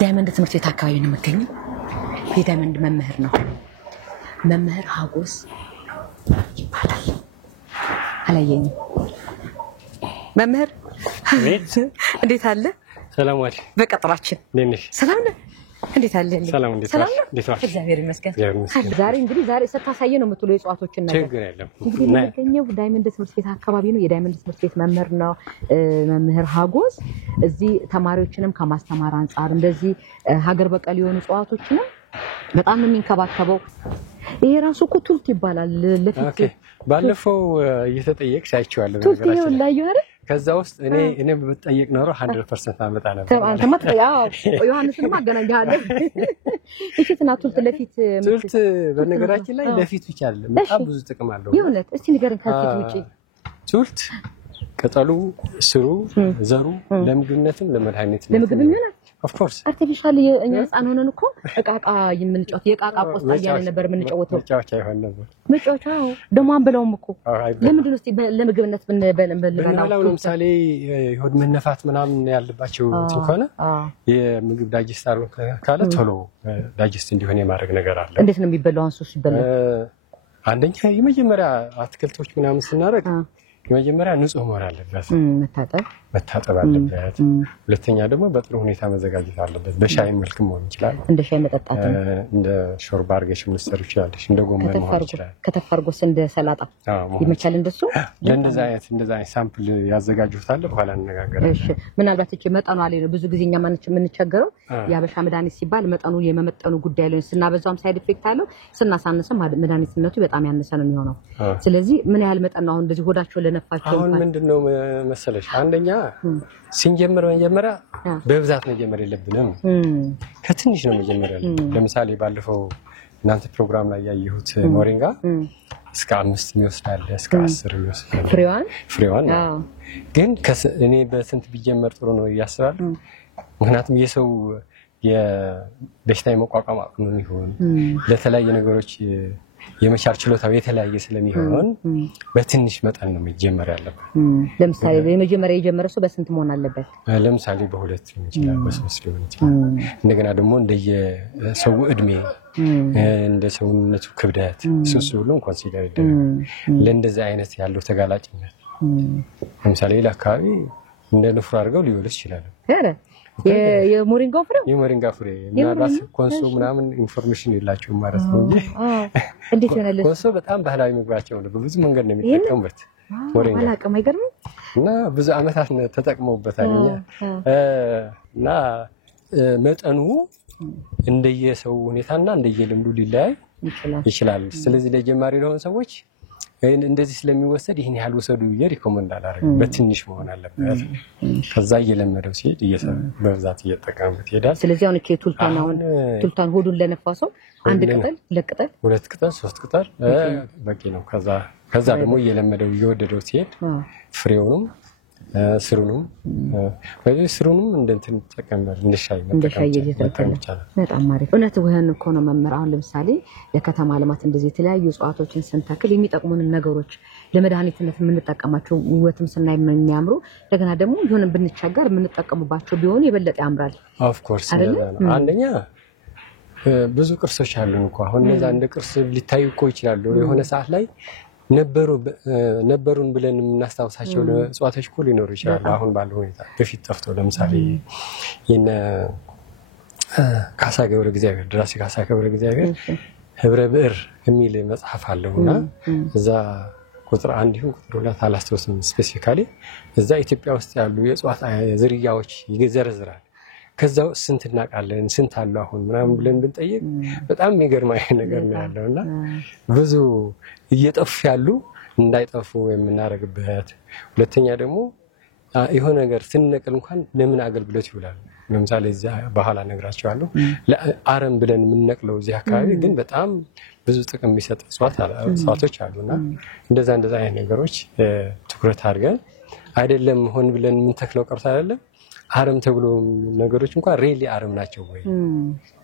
ዳይመንድ ትምህርት ቤት አካባቢ ነው የምገኘው። የዳይመንድ መምህር ነው። መምህር ሀጎስ ይባላል። አላየኝም። መምህር እንዴት አለ? ሰላም ዋል። በቀጥራችን ለነሽ ሰላም ነው። እንዴት አለ? ሰላም እንዴት ነው? እግዚአብሔር ይመስገን። ዛሬ ስታሳየ ነው የምትለው የጽዋቶችን ነገር። ችግር የለም። እንግዲህ የሚገኘው ዳይመንድ ትምህርት ቤት አካባቢ ነው። የዳይመንድ ትምህርት ቤት መምህር ነው መምህር ሀጎስ። እዚህ ተማሪዎችንም ከማስተማር አንፃር እንደዚህ ሀገር በቀል የሆኑ ጽዋቶችንም በጣም ነው የሚንከባከበው። ይሄ ራሱ እኮ ቱልት ይባላል። ለፊት ባለፈው እየተጠየቅሽ አይቼዋለሁ። ቱልት ነው ላይ አይደል? ከዛ ውስጥ እኔ በመጠየቅ ኖሮ 100% አመጣ ነበር። አንተ ማጥያው ዮሐንስን ማገናኛለህ። እሺ ተናቱልት ለፊት ቱልት በነገራችን ላይ ለፊት ብቻ አይደለም፣ በጣም ብዙ ጥቅም አለው። ይሁንት እስቲ ንገረን ከፊት ውጪ። ቱልት ቅጠሉ፣ ስሩ፣ ዘሩ ለምግብነትም ለመድኃኒትነትም ለምግብነት ኦፍ ኮርስ አርቲፊሻል እኛ ህፃን ሆነን እኮ እቃቃ የምንጫወት የቃቃ ቆስጣ እያለ ነበር የምንጫወተው። መጫወቻ ይሆን ነበር። መጫወቻው ደሞ አንበላውም እኮ ለምንድን ነው እስቲ ለምግብነት ብንበላው? ለምሳሌ የሆድ መነፋት ምናምን ያለባቸው እንትን የምግብ ዳይጀስት አርጎ ካለ ቶሎ ዳይጀስት እንዲሆን የማድረግ ነገር አለ። እንዴት ነው የሚበላው? አንሶስ ይበላል። አንደኛ የመጀመሪያ አትክልቶች ምናምን ስናደርግ የመጀመሪያ ንጹህ መሆን አለበት፣ መታጠብ አለበት። ሁለተኛ ደግሞ በጥሩ ሁኔታ መዘጋጀት አለበት። በሻይ መልክ መሆን ይችላል። እንደ ሻይ መጠጣት እንደ ሾርባ አድርገሽ መስጠት ይችላል። እንደ ጎመን መሆን ይችላል። ከተፈርጎስ እንደ ሰላጣ ይመቻል። እንደሱ ለእንደዛ አይነት ሳምፕል ያዘጋጁታል። በኋላ እንነጋገራለን። እሺ ምናልባት እቺ መጠኑ አለ ነው። ብዙ ጊዜ እኛ ማንች የምንቸገረው ያበሻ መድኃኒት ሲባል መጠኑ የመመጠኑ ጉዳይ ላይ ስናበዛውም ሳይድ ኢፌክት አለው፣ ስናሳንስም መድኃኒትነቱ በጣም ያነሰ ነው የሚሆነው። ስለዚህ ምን ያህል መጠን ነው አሁን እንደዚህ ሆዳቸው ለነፋቸው? አሁን ምንድነው መሰለሽ አንደኛ ሲንጀምር መጀመሪያ በብዛት መጀመር የለብንም። ከትንሽ ነው መጀመር ያለብን። ለምሳሌ ባለፈው እናንተ ፕሮግራም ላይ ያየሁት ሞሪንጋ እስከ 5 ይወስዳል፣ እስከ 10 ይወስዳል ፍሬዋን። ግን እኔ በስንት ቢጀመር ጥሩ ነው ያስባለሁ። ምክንያቱም የሰው የበሽታ የመቋቋም አቅሙ ይሁን ለተለያየ ነገሮች የመቻል ችሎታው የተለያየ ስለሚሆን በትንሽ መጠን ነው መጀመር ያለበት። ለምሳሌ የመጀመሪያ የጀመረ ሰው በስንት መሆን አለበት? ለምሳሌ በ2 ሊሆን ይችላል፣ በ3 ሊሆን ይችላል። እንደገና ደግሞ እንደየሰው እድሜ እንደ ሰውነቱ ክብደት ሱስ ብሎ ኮንሲደር ይደረጋል። ለእንደዚህ አይነት ያለው ተጋላጭነት ለምሳሌ ሌላ አካባቢ እንደ ንፍሮ አድርገው ሊወልስ ይችላል። የሞሪንጋ ፍሬ ምናልባት ኮንሶ ምናምን ኢንፎርሜሽን የላቸውም ማለት ነው እንጂ እንዴት ይሆናል? ኮንሶ በጣም ባህላዊ ምግባቸው ነው። በብዙ መንገድ ነው የሚጠቀሙበት ሞሪንጋ። አላውቅም። አይገርምም? እና ብዙ አመታት ተጠቅመውበታል እና መጠኑ እንደየሰው ሁኔታና እንደየልምዱ ሊለያይ ይችላል። ስለዚህ ለጀማሪ ለሆኑ ሰዎች እንደዚህ ስለሚወሰድ ይሄን ያህል ወሰዱ ሪኮመንድ አላደርግም። በትንሽ መሆን አለበት። ከዛ እየለመደው ሲሄድ በብዛት እየተጠቀመበት ይሄዳል። ስለዚህ አሁን ቱልታን ሆዱን ለነፋሰው አንድ ቅጠል፣ 2 ቅጠል፣ 2 ቅጠል፣ 3 ቅጠል በቂ ነው። ከዛ ደግሞ እየለመደው እየወደደው ሲሄድ ፍሬውንም ስሩንም እንደንትን ተቀመር እንደሻይ መጠቀም ይቻላል። በጣም አሪፍ። እውነት ወህን እኮ ነው መምህር። አሁን ለምሳሌ ለከተማ ልማት እንደዚህ የተለያዩ እጽዋቶችን ስንተክል የሚጠቅሙን ነገሮች ለመድኃኒትነት የምንጠቀማቸው ውበትም ስናይ የሚያምሩ እንደገና ደግሞ ይሁን ብንቸገር የምንጠቀሙባቸው ቢሆኑ የበለጠ ያምራል። ኦፍ ኮርስ አንደኛ ብዙ ቅርሶች አሉን እኮ አሁን እነዛ እንደ ቅርስ ሊታዩ እኮ ይችላሉ። የሆነ ሰዓት ላይ ነበሩን ብለን የምናስታውሳቸው እጽዋቶች እኮ ሊኖሩ ይችላሉ። አሁን ባለው ሁኔታ በፊት ጠፍቶ ለምሳሌ የነ ካሳ ገብረ እግዚአብሔር ደራሲ ካሳ ገብረ እግዚአብሔር ህብረ ብዕር የሚል መጽሐፍ አለውና እዛ ቁጥር 1 ይሁን ቁጥር 2 አላስተውስም ስፔሲፊካሊ እዛ ኢትዮጵያ ውስጥ ያሉ የእጽዋት ዝርያዎች ይዘረዝራል። ከዛው ስንት እናቃለን ስንት አሉ አሁን ምናምን ብለን ብንጠይቅ በጣም የሚገርም ነገር ነው ያለውና ብዙ እየጠፉ ያሉ እንዳይጠፉ የምናደርግበት። ሁለተኛ ደግሞ የሆነ ነገር ስንነቅል እንኳን ለምን አገልግሎት ይውላል። ለምሳሌ እዛ በኋላ ነግራቸዋለሁ ለአረም ብለን የምንነቅለው እዚህ አካባቢ ግን በጣም ብዙ ጥቅም የሚሰጥ እጽዋቶች አሉና እንደዛ አይነት ነገሮች ትኩረት አድርገን አይደለም ሆን ብለን የምንተክለው ቀርቶ አይደለም አረም ተብሎ ነገሮች እንኳን ሪሊ አረም ናቸው ወይ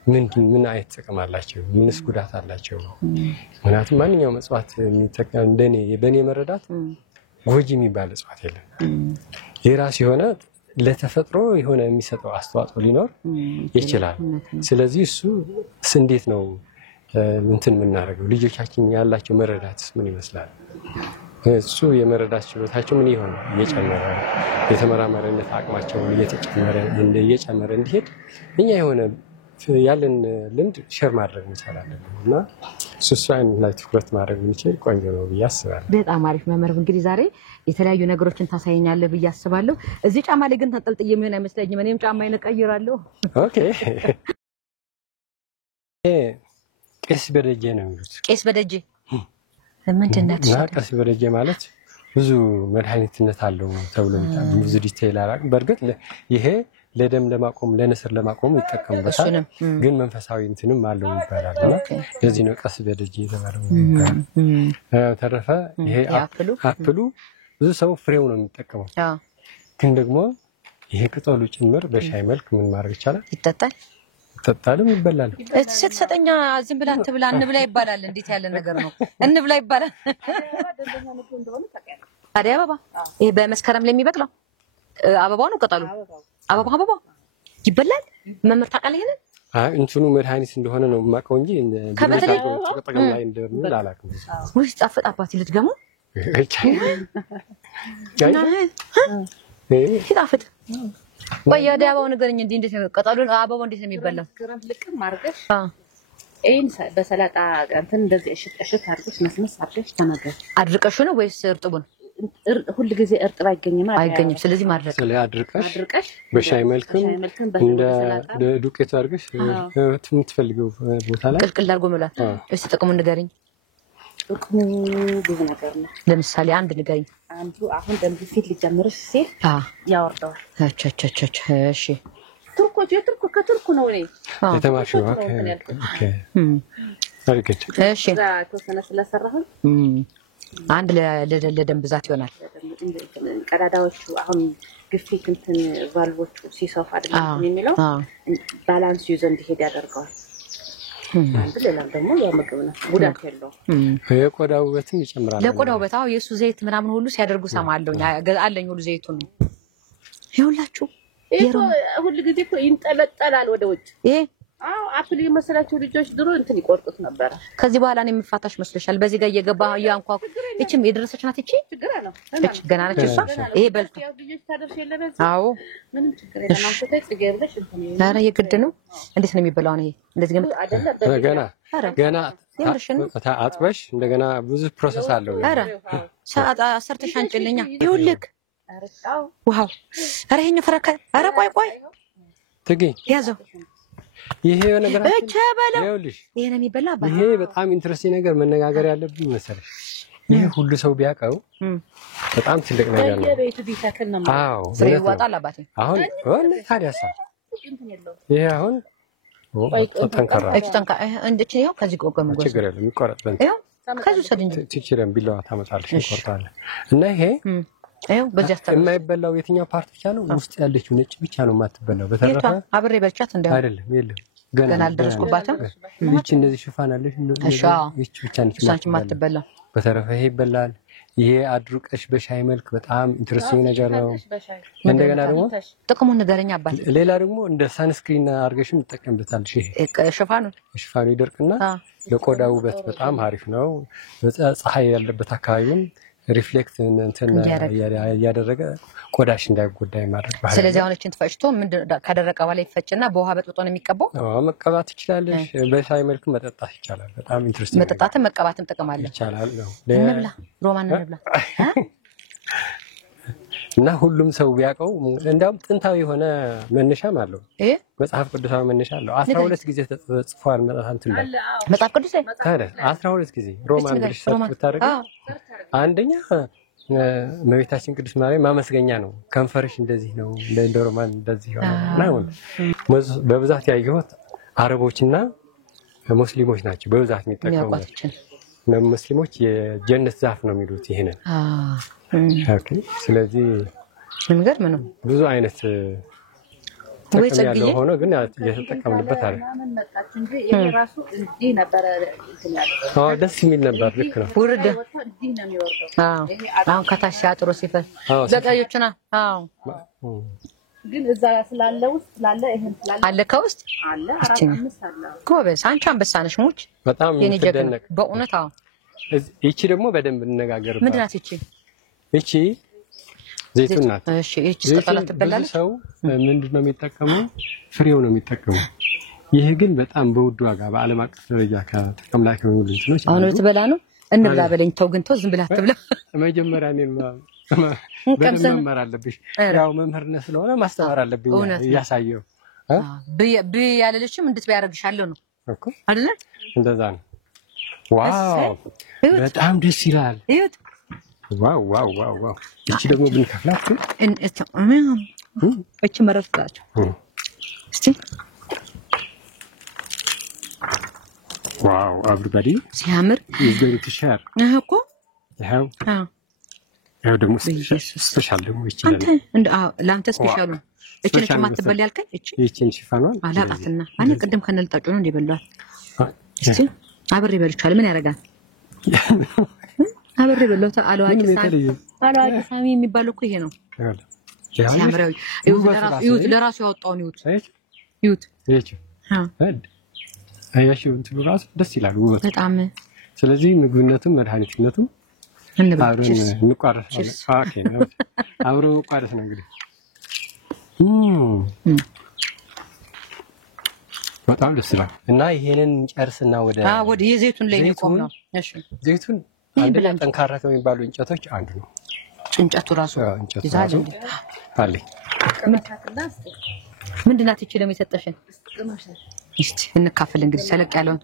ምን አይነት ጥቅም አላቸው ምንስ ጉዳት አላቸው? ምክንያቱም ማንኛውም እጽዋት የሚጠቀም በኔ መረዳት ጎጂ የሚባል እጽዋት የለም። የራሱ የሆነ ለተፈጥሮ የሆነ የሚሰጠው አስተዋጽኦ ሊኖር ይችላል። ስለዚህ እሱ እንዴት ነው እንትን የምናደርገው? ልጆቻችን ያላቸው መረዳትስ ምን ይመስላል? እሱ የመረዳት ችሎታቸው ምን ይሆን እየጨመረ የተመራማሪነት አቅማቸው እየጨመረ እንዲሄድ እኛ የሆነ ያለን ልምድ ሼር ማድረግ እንችላለን እና እሱ አይነት ላይ ትኩረት ማድረግ እንችል ቆንጆ ነው ብዬ አስባለሁ። በጣም አሪፍ መምህር፣ እንግዲህ ዛሬ የተለያዩ ነገሮችን ታሳየኛለህ ብዬ አስባለሁ። እዚህ ጫማ ላይ ግን ተንጠልጥዬ ምን አይመስለኝም። እኔም ጫማዬን እቀይራለሁ። ኦኬ። ቄስ በደጄ ነው የሚሉት። ቄስ በደጄ ምንድን ነው? ቄስ በደጄ ማለት ብዙ መድኃኒትነት አለው ተብሎ ብዙ ዲቴይል አላውቅም። በእርግጥ ይሄ ለደም ለማቆም ለነስር ለማቆም ይጠቀምበታል፣ ግን መንፈሳዊ እንትንም አለው ይባላል እና ለዚህ ነው ቄስ በደጄ የተባለው ይባላል። ተረፈ ይሄ አፕሉ ብዙ ሰው ፍሬው ነው የሚጠቀመው፣ ግን ደግሞ ይሄ ቅጠሉ ጭምር በሻይ መልክ ምን ማድረግ ይቻላል? ይጠጣልም ይበላል። ስትሰጠኛ ዝም ብላ ትብላ እንብላ ይባላል። እንዴት ያለ ነገር ነው? እንብላ ይባላል። ታዲያ አበባ ይሄ በመስከረም ላይ የሚበቅለው አበባው ነው ቅጠሉ? አበባ ይበላል። መምህር ታውቃለህ? ይሄን እንትኑ መድኃኒት እንደሆነ ነው የማውቀው እንጂ ጥቅም ላይ እንደምን አላውቅም። ውይ ጣፍጥ አባቴ ልትገሙ ይጣፍጥ። ቆይ አበባው ንገረኝ፣ እንዴት ነው ቅጠሉን? አበባው እንዴት ነው የሚበላው? ክረምት ልቅም አድርገሽ ኤን በሰላጣ እንትን እንደዚህ እሽት አድርገሽ መስመስ አድርገሽ ተመገብ። አድርቀሽ ነው ወይስ እርጥቡን? ሁሉ ጊዜ እርጥብ አይገኝም። ስለዚህ ማድረቅ አድርቀሽ በሻይ መልክም እንደ ዱቄት አድርገሽ የምትፈልገው ቦታ ላይ ቅልቅል አድርጎ መብላት። እስቲ ጥቅሙን ንገረኝ። ጥቅሙ ብዙ ነገር ነው። ለምሳሌ አንድ ንገረኝ። አንዱ አሁን ደም ግፊት ሊጀምርሽ ሲል ያወርደዋል። እሺ ከቱርኩ ነው እኔ የተማርሽው? ኦኬ አርግት። እሺ ተወሰነ ስለሰራሁኝ አንድ ለደም ብዛት ይሆናል። ቀዳዳዎቹ አሁን ግፊት እንትን ቫልቮቹ ሲሰፋ አይደለም የሚለው ባላንስ ይዞ እንዲሄድ ያደርገዋል። አንድ ሌላም ደግሞ ያው ምግብ ነው፣ ጉዳት የለውም። የቆዳ ውበትም ይጨምራል። ለቆዳ ውበት የሱ ዘይት ምናምን ሁሉ ሲያደርጉ ሰማለሁ አለኝ። ሁሉ ዘይቱ ነው ይሁላችሁ። ሁሉ ጊዜ እኮ ይንጠለጠላል ወደ ውጭ። አፕል የመሰላቸው ልጆች ድሮ እንትን ይቆርጡት ነበር። ከዚህ በኋላ ነው የምፋታሽ መስለሻል? በዚህ ጋር እየገባ ያንኳኩ እቺም የደረሰች ናት። እቺ ችግር አለ እቺ ገና ነች እሷ። ይሄ በልቶ ልጆች ታደርሽ የለበዝ። አዎ ምንም ችግር የለም። አንተ ትገርለሽ እንትን ይሄ ኧረ የግድ ነው። እንዴት ነው የሚበላው? ነው ይሄ እንደዚህ ገምት ገና አጥበሽ እንደገና ብዙ ፕሮሰስ አለው። ኧረ ሰዓት አሰርተሽ አንጭልኛ ይውልክ። ዋው! ኧረ ይሄን ፈረከ። ኧረ ቆይ ትግኝ ያዘው። ይሄ ነገር ይኸውልሽ፣ ይሄ ነው የሚበላ። ይሄ በጣም ኢንትረስቲንግ ነገር መነጋገር ያለብን መሰለሽ። ይሄ ሁሉ ሰው ቢያውቀው በጣም ትልቅ ነገር ነው። የቤቱ ቢተክል ነው። አዎ ይዋጣል አባቴ። አሁን ታዲያሳ ይሄ አሁን ጠንካራ እንዴት ነው? ከዚህ ቆቆም ጎስ ችግር የለም ይቆረጥ። ይኸው ከዚህ ሰድ እንጂ ትችለን ቢላዋ ታመጣለሽ እንቆርጣለን። እና ይሄ ይኸው በዚህ አስተምር የማይበላው የትኛው ፓርት ብቻ ነው? ውስጥ ያለችው ነጭ ብቻ ነው የማትበላው። በተረፈ አብሬ በልቻት እንደው አይደለም የለም ገና አልደረስኩባትም። እቺ እነዚህ ሽፋን አለሽ እቺ ብቻ ነች የማትበላው። በተረፈ ይሄ ይበላል። ይሄ አድርቀሽ በሻይ መልክ በጣም ኢንትረስቲንግ ነገር ነው። እንደገና ደግሞ ጥቅሙን ንገረኝ አባት። ሌላ ደግሞ እንደ ሳንስክሪን አድርገሽም ትጠቀምበታለሽ። ይሄ ሽፋኑ ይደርቅና ለቆዳ ውበት በጣም አሪፍ ነው። ፀሐይ ያለበት አካባቢም ሪፍሌክት እንትን ያደረገ ቆዳሽ እንዳይጎዳ ማድረግ ባህል። ስለዚህ አሁን እቺን ተፈጭቶ ምን ካደረቀ በኋላ ይፈጭና በውሃ በጥብጦ ነው የሚቀባው? መቀባት ይችላልሽ። በሻይ መልኩ መጠጣት ይቻላል። በጣም ኢንትረስቲንግ መጠጣትም መቀባትም ጥቅም አለ። ይቻላል ነው። እንብላ ሮማን እንብላ። እና ሁሉም ሰው ቢያውቀው እንዳውም ጥንታዊ የሆነ መነሻም አለው። መጽሐፍ ቅዱሳዊ መነሻ አለው። 12 ጊዜ ተጽፏል መጽሐፍ ቅዱስ ላይ ታዲያ 12 ጊዜ ሮማን ብለሽ ብታደርጊ አንደኛ እመቤታችን ቅድስት ማርያም ማመስገኛ ነው። ከንፈርሽ እንደዚህ ነው እንደ ሮማን እንደዚህ ነው። በብዛት ያየሁት አረቦችና ሙስሊሞች ናቸው በብዛት የሚጠቀሙት። ሙስሊሞች የጀነት ዛፍ ነው የሚሉት ይሄንን። ኦኬ። ስለዚህ የሚገርም ነው። ብዙ አይነት ጥቅም ያለው ሆኖ ግን እየተጠቀምንበት አለ። ይሄ ራሱ እንዲህ ነበር እንትን ያለው። ደስ የሚል ነበር። ልክ ነው። ውርድ እንዲህ ነው የሚወርደው። አሁን ከታች ሲያጥሩ ሲፈል ዘቀዮችና ግን እዛ ስላለ ውስጥ ስላለ ይሄን ስላለ አለ ከውስጥ አለ 4-5 አለ ጎበዝ አንቺ አንበሳ ነሽ ሙች በጣም ተደነቅ በእውነት አዎ እቺ ደግሞ በደንብ እንነጋገርባት ምንድን ናት እቺ ዘይቱን ናት እሺ እቺ ተቀላ ትበላለች ሰው ምንድነው የሚጠቀመው ፍሬው ነው የሚጠቀመው ይሄ ግን በጣም በውድ ዋጋ በአለም አቀፍ ደረጃ ከጥቅም ላይ ከሆኑ ልጅኖች አሁን ልትበላ ነው እንብላ በለኝ ተው ግን ተው ዝም ብላ አትብላ መጀመሪያ እኔን መመር አለብሽ ያው መምህርነት ስለሆነ ማስተማር አለብኝ ያሳየው ያለልሽም እንድትበያረግሻለሁ ነው እኮ አይደል እንደዛ ነው ዋው በጣም ደስ ይላል እዩት ዋው ዋው ዋው ዋው እቺ ደግሞ ብንከፍላት እቺ መረጥታችሁ እስቲ ዋው everybody ሲያምር is going to share እኮ ያው ደግሞ ስፔሻል ደግሞ ይችላል እንደ ላንተ ስፔሻሉ እቺን ማትበል ያልከኝ እቺን ሽፋኗን አላጣትና ማን ቀደም ከነልጣጩ ነው እንደበሏል እስቲ አብሬ በልቻለ ምን ያረጋል አብሬ በልቷ አለዋቂ ሳሚ የሚባለው እኮ ይሄ ነው ሲያምራው ይሁት ለራሱ ያወጣው ነው ይሁት አያሽው እንት ራሱ ደስ ይላል ውበት በጣም ስለዚህ ምግብነቱም መድኃኒትነቱም እንቋረስ ኦኬ አብሮ ቋረስ ነው እንግዲህ በጣም ደስ ይላል እና ይሄንን ጨርስና ወደ የዘይቱን ላይ ነው ነው እሺ ዘይቱን አንድ ጠንካራ ከሚባሉ እንጨቶች አንዱ ነው እንጨቱ ራሱ ይዛል አለ ምንድናት እቺ ደግሞ የሰጠሽን እስቲ እንካፈል እንግዲህ ሰለቅ ያለው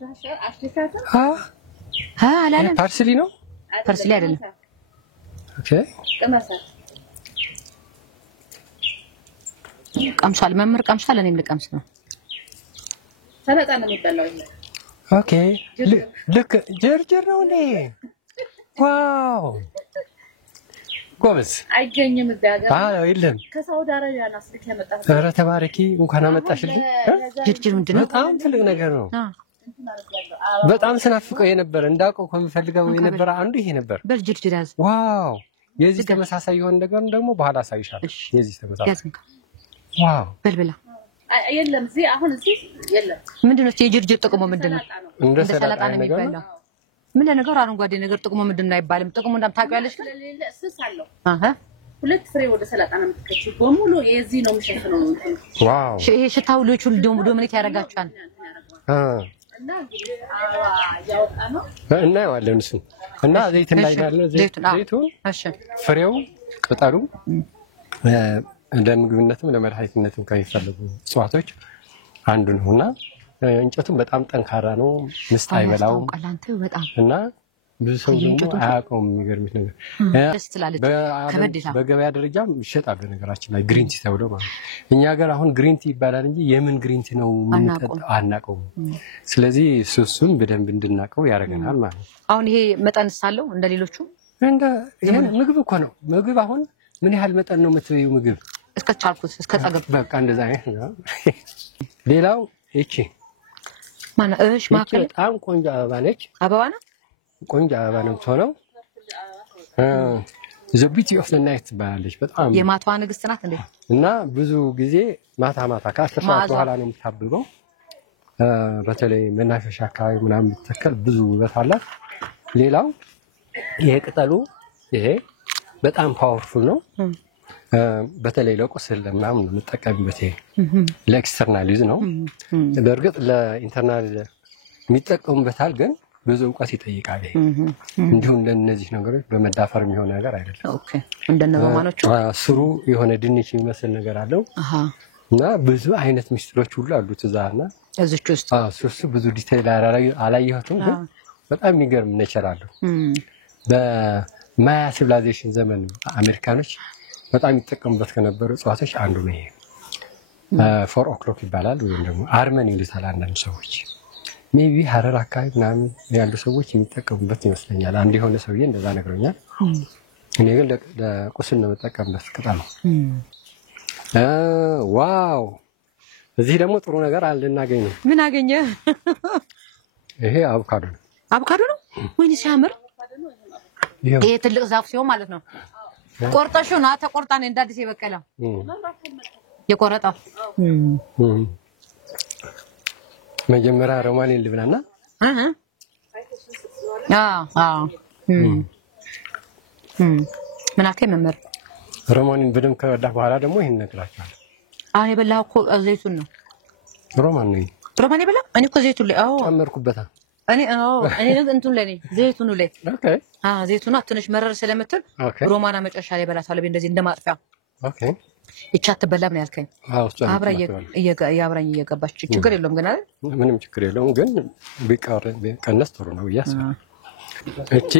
አላለም ፓርስሊ ነው ፓርስሊ አይደለም ኦኬ ቀምሷል መምህር ቀምሷል እኔም ልቀምስ ነው ሰለጣ ነው የሚበላው ኦኬ ልክ ጀርጀር ነው እንዴ ዋው ጎበዝ አይገኝም ዳጋ አዎ የለም ከሳውዲ አረቢያ ነው አስልክ ያመጣው ኧረ ተባረኪ እንኳን አመጣሽልኝ ጀርጀር ምንድነው በጣም ትልቅ ነገር ነው በጣም ስናፍቀው የነበረ እንዳውቀው ከምፈልገው የነበረ አንዱ ይሄ ነበር በጀርጀር ያዝ ዋው የዚህ ተመሳሳይ የሆነ ነገር ደግሞ በኋላ አሳይሻለሁ የዚህ ተመሳሳይ ዋው በልበላ የለም እዚህ አሁን እዚህ የለም ምንድነው የጀርጀር ጥቅሙ ምንድነው እንደ ሰላጣ ነው የሚባለው ምን ለነገር አረንጓዴ ነገር ጥቅሙ ምንድነው አይባልም ጥቅሙ እንደምታውቂያለሽ ስስ አለው ሁለት ፍሬ ወደ ሰላጣ ነው የምትከቺው በሙሉ የዚህ ነው የሚሸፍነው ዋው ይሄ ሽታው ልጆቹን ዶሚኔት ያደርጋቸዋል እና ያወጣ ነው እና ያዋለን እሱ እና ዘይት ላይ ያለ ዘይቱን እሺ ፍሬው ቅጠሉ ለምግብነትም ለመድኃኒትነትም ከሚፈልጉ እጽዋቶች አንዱ ነውና እንጨቱም በጣም ጠንካራ ነው ምስጥ አይበላውም እና ብዙ ሰው ደግሞ አያውቀውም የሚገርምሽ ነገር በገበያ ደረጃም ይሸጣል በነገራችን ላይ ግሪንቲ ተብሎ ማለት እኛ ሀገር አሁን ግሪንቲ ይባላል እንጂ የምን ግሪንቲ ነው የምንጠጣው አናውቀውም ስለዚህ እሱን በደንብ እንድናውቀው ያደርገናል ማለት ነው አሁን ይሄ መጠን ሳለው እንደሌሎቹ ይሄ ምግብ እኮ ነው ምግብ አሁን ምን ያህል መጠን ነው የምትበይው ምግብ እስከቻልኩት እስከጠገብ በቃ እንደዛ አይነት ሌላው እቺ ማና ማከለ በጣም ቆንጆ አበባ ነች አበባ ነው ቆንጆ አበባ ነው የምትሆነው the beauty of the night ባለች በጣም የማታዋ ንግስት ናት እንዴ እና ብዙ ጊዜ ማታ ከ10 ሰዓት በኋላ ነው የምታብበው በተለይ መናፈሻ አካባቢ ምናምን ብትተከል ብዙ ውበት አላት ሌላው ይሄ ቅጠሉ ይሄ በጣም ፓወርፉል ነው በተለይ ለቁስል ምናምን የምትጠቀምበት ይሄ ለኤክስተርናል ዩዝ ነው በእርግጥ ለኢንተርናል የሚጠቀሙበታል ግን ብዙ ዕውቀት ይጠይቃል ይሄ እንዲሁ እንደነዚህ ነገሮች በመዳፈር የሚሆን ነገር አይደለም ኦኬ እንደነባማኖቹ ስሩ የሆነ ድንች የሚመስል ነገር አለው እና ብዙ አይነት ሚስጥሮች ሁሉ አሉት እዛና እዚች ውስጥ እሱ ብዙ ዲቴይል አላየሁትም ግን በጣም የሚገርም ኔቸር አለው በማያ ሲቪላይዜሽን ዘመን አሜሪካኖች በጣም ይጠቀሙበት ከነበሩ እጽዋቶች አንዱ ነው ይሄ 4 o'clock ይባላል ወይም ደግሞ አርመን ይሉታል አንዳንድ ሰዎች ሜቢ ሐረር አካባቢ ምናምን ያሉ ሰዎች የሚጠቀሙበት ይመስለኛል አንድ የሆነ ሰውዬ እንደዛ ነግሮኛል እኔ ግን ለቁስል ነው የምጠቀምበት ቅጠል ነው ዋው እዚህ ደግሞ ጥሩ ነገር አለ እናገኝ ነው ምን አገኘ ይሄ አቮካዶ ነው ወይኔ ሲያምር ይሄ ትልቅ ዛፍ ሲሆን ማለት ነው ቆርጠሽው ና ተቆርጣ ነው እንዳዲስ የበቀለው የቆረጣው መጀመሪያ ሮማኔን ልብላና ምን አልከኝ መምህር? ሮማኔን በደም ከወዳ በኋላ ደግሞ ይሄን ነግራችኋል። አሁን የበላው እኮ ዘይቱን ነው። ሮማን ነው ሮማን የበላው እኔ እኮ ዘይቱን ላይ ጨመርኩበታ። እኔ እንትን ላይ ዘይቱን ላይ ኦኬ ዘይቱን ትንሽ መረር ስለምትል ሮማና መጨረሻ ላይ በላታለሁ እንደዚህ እንደማጥፊያ። ኦኬ ይቻት በላም ነው ያልከኝ? አብራኝ እየገባች ችግር የለውም ግን አይደል? ምንም ችግር የለውም ግን ቢቀነስ ጥሩ ነው ያስባል። እቺ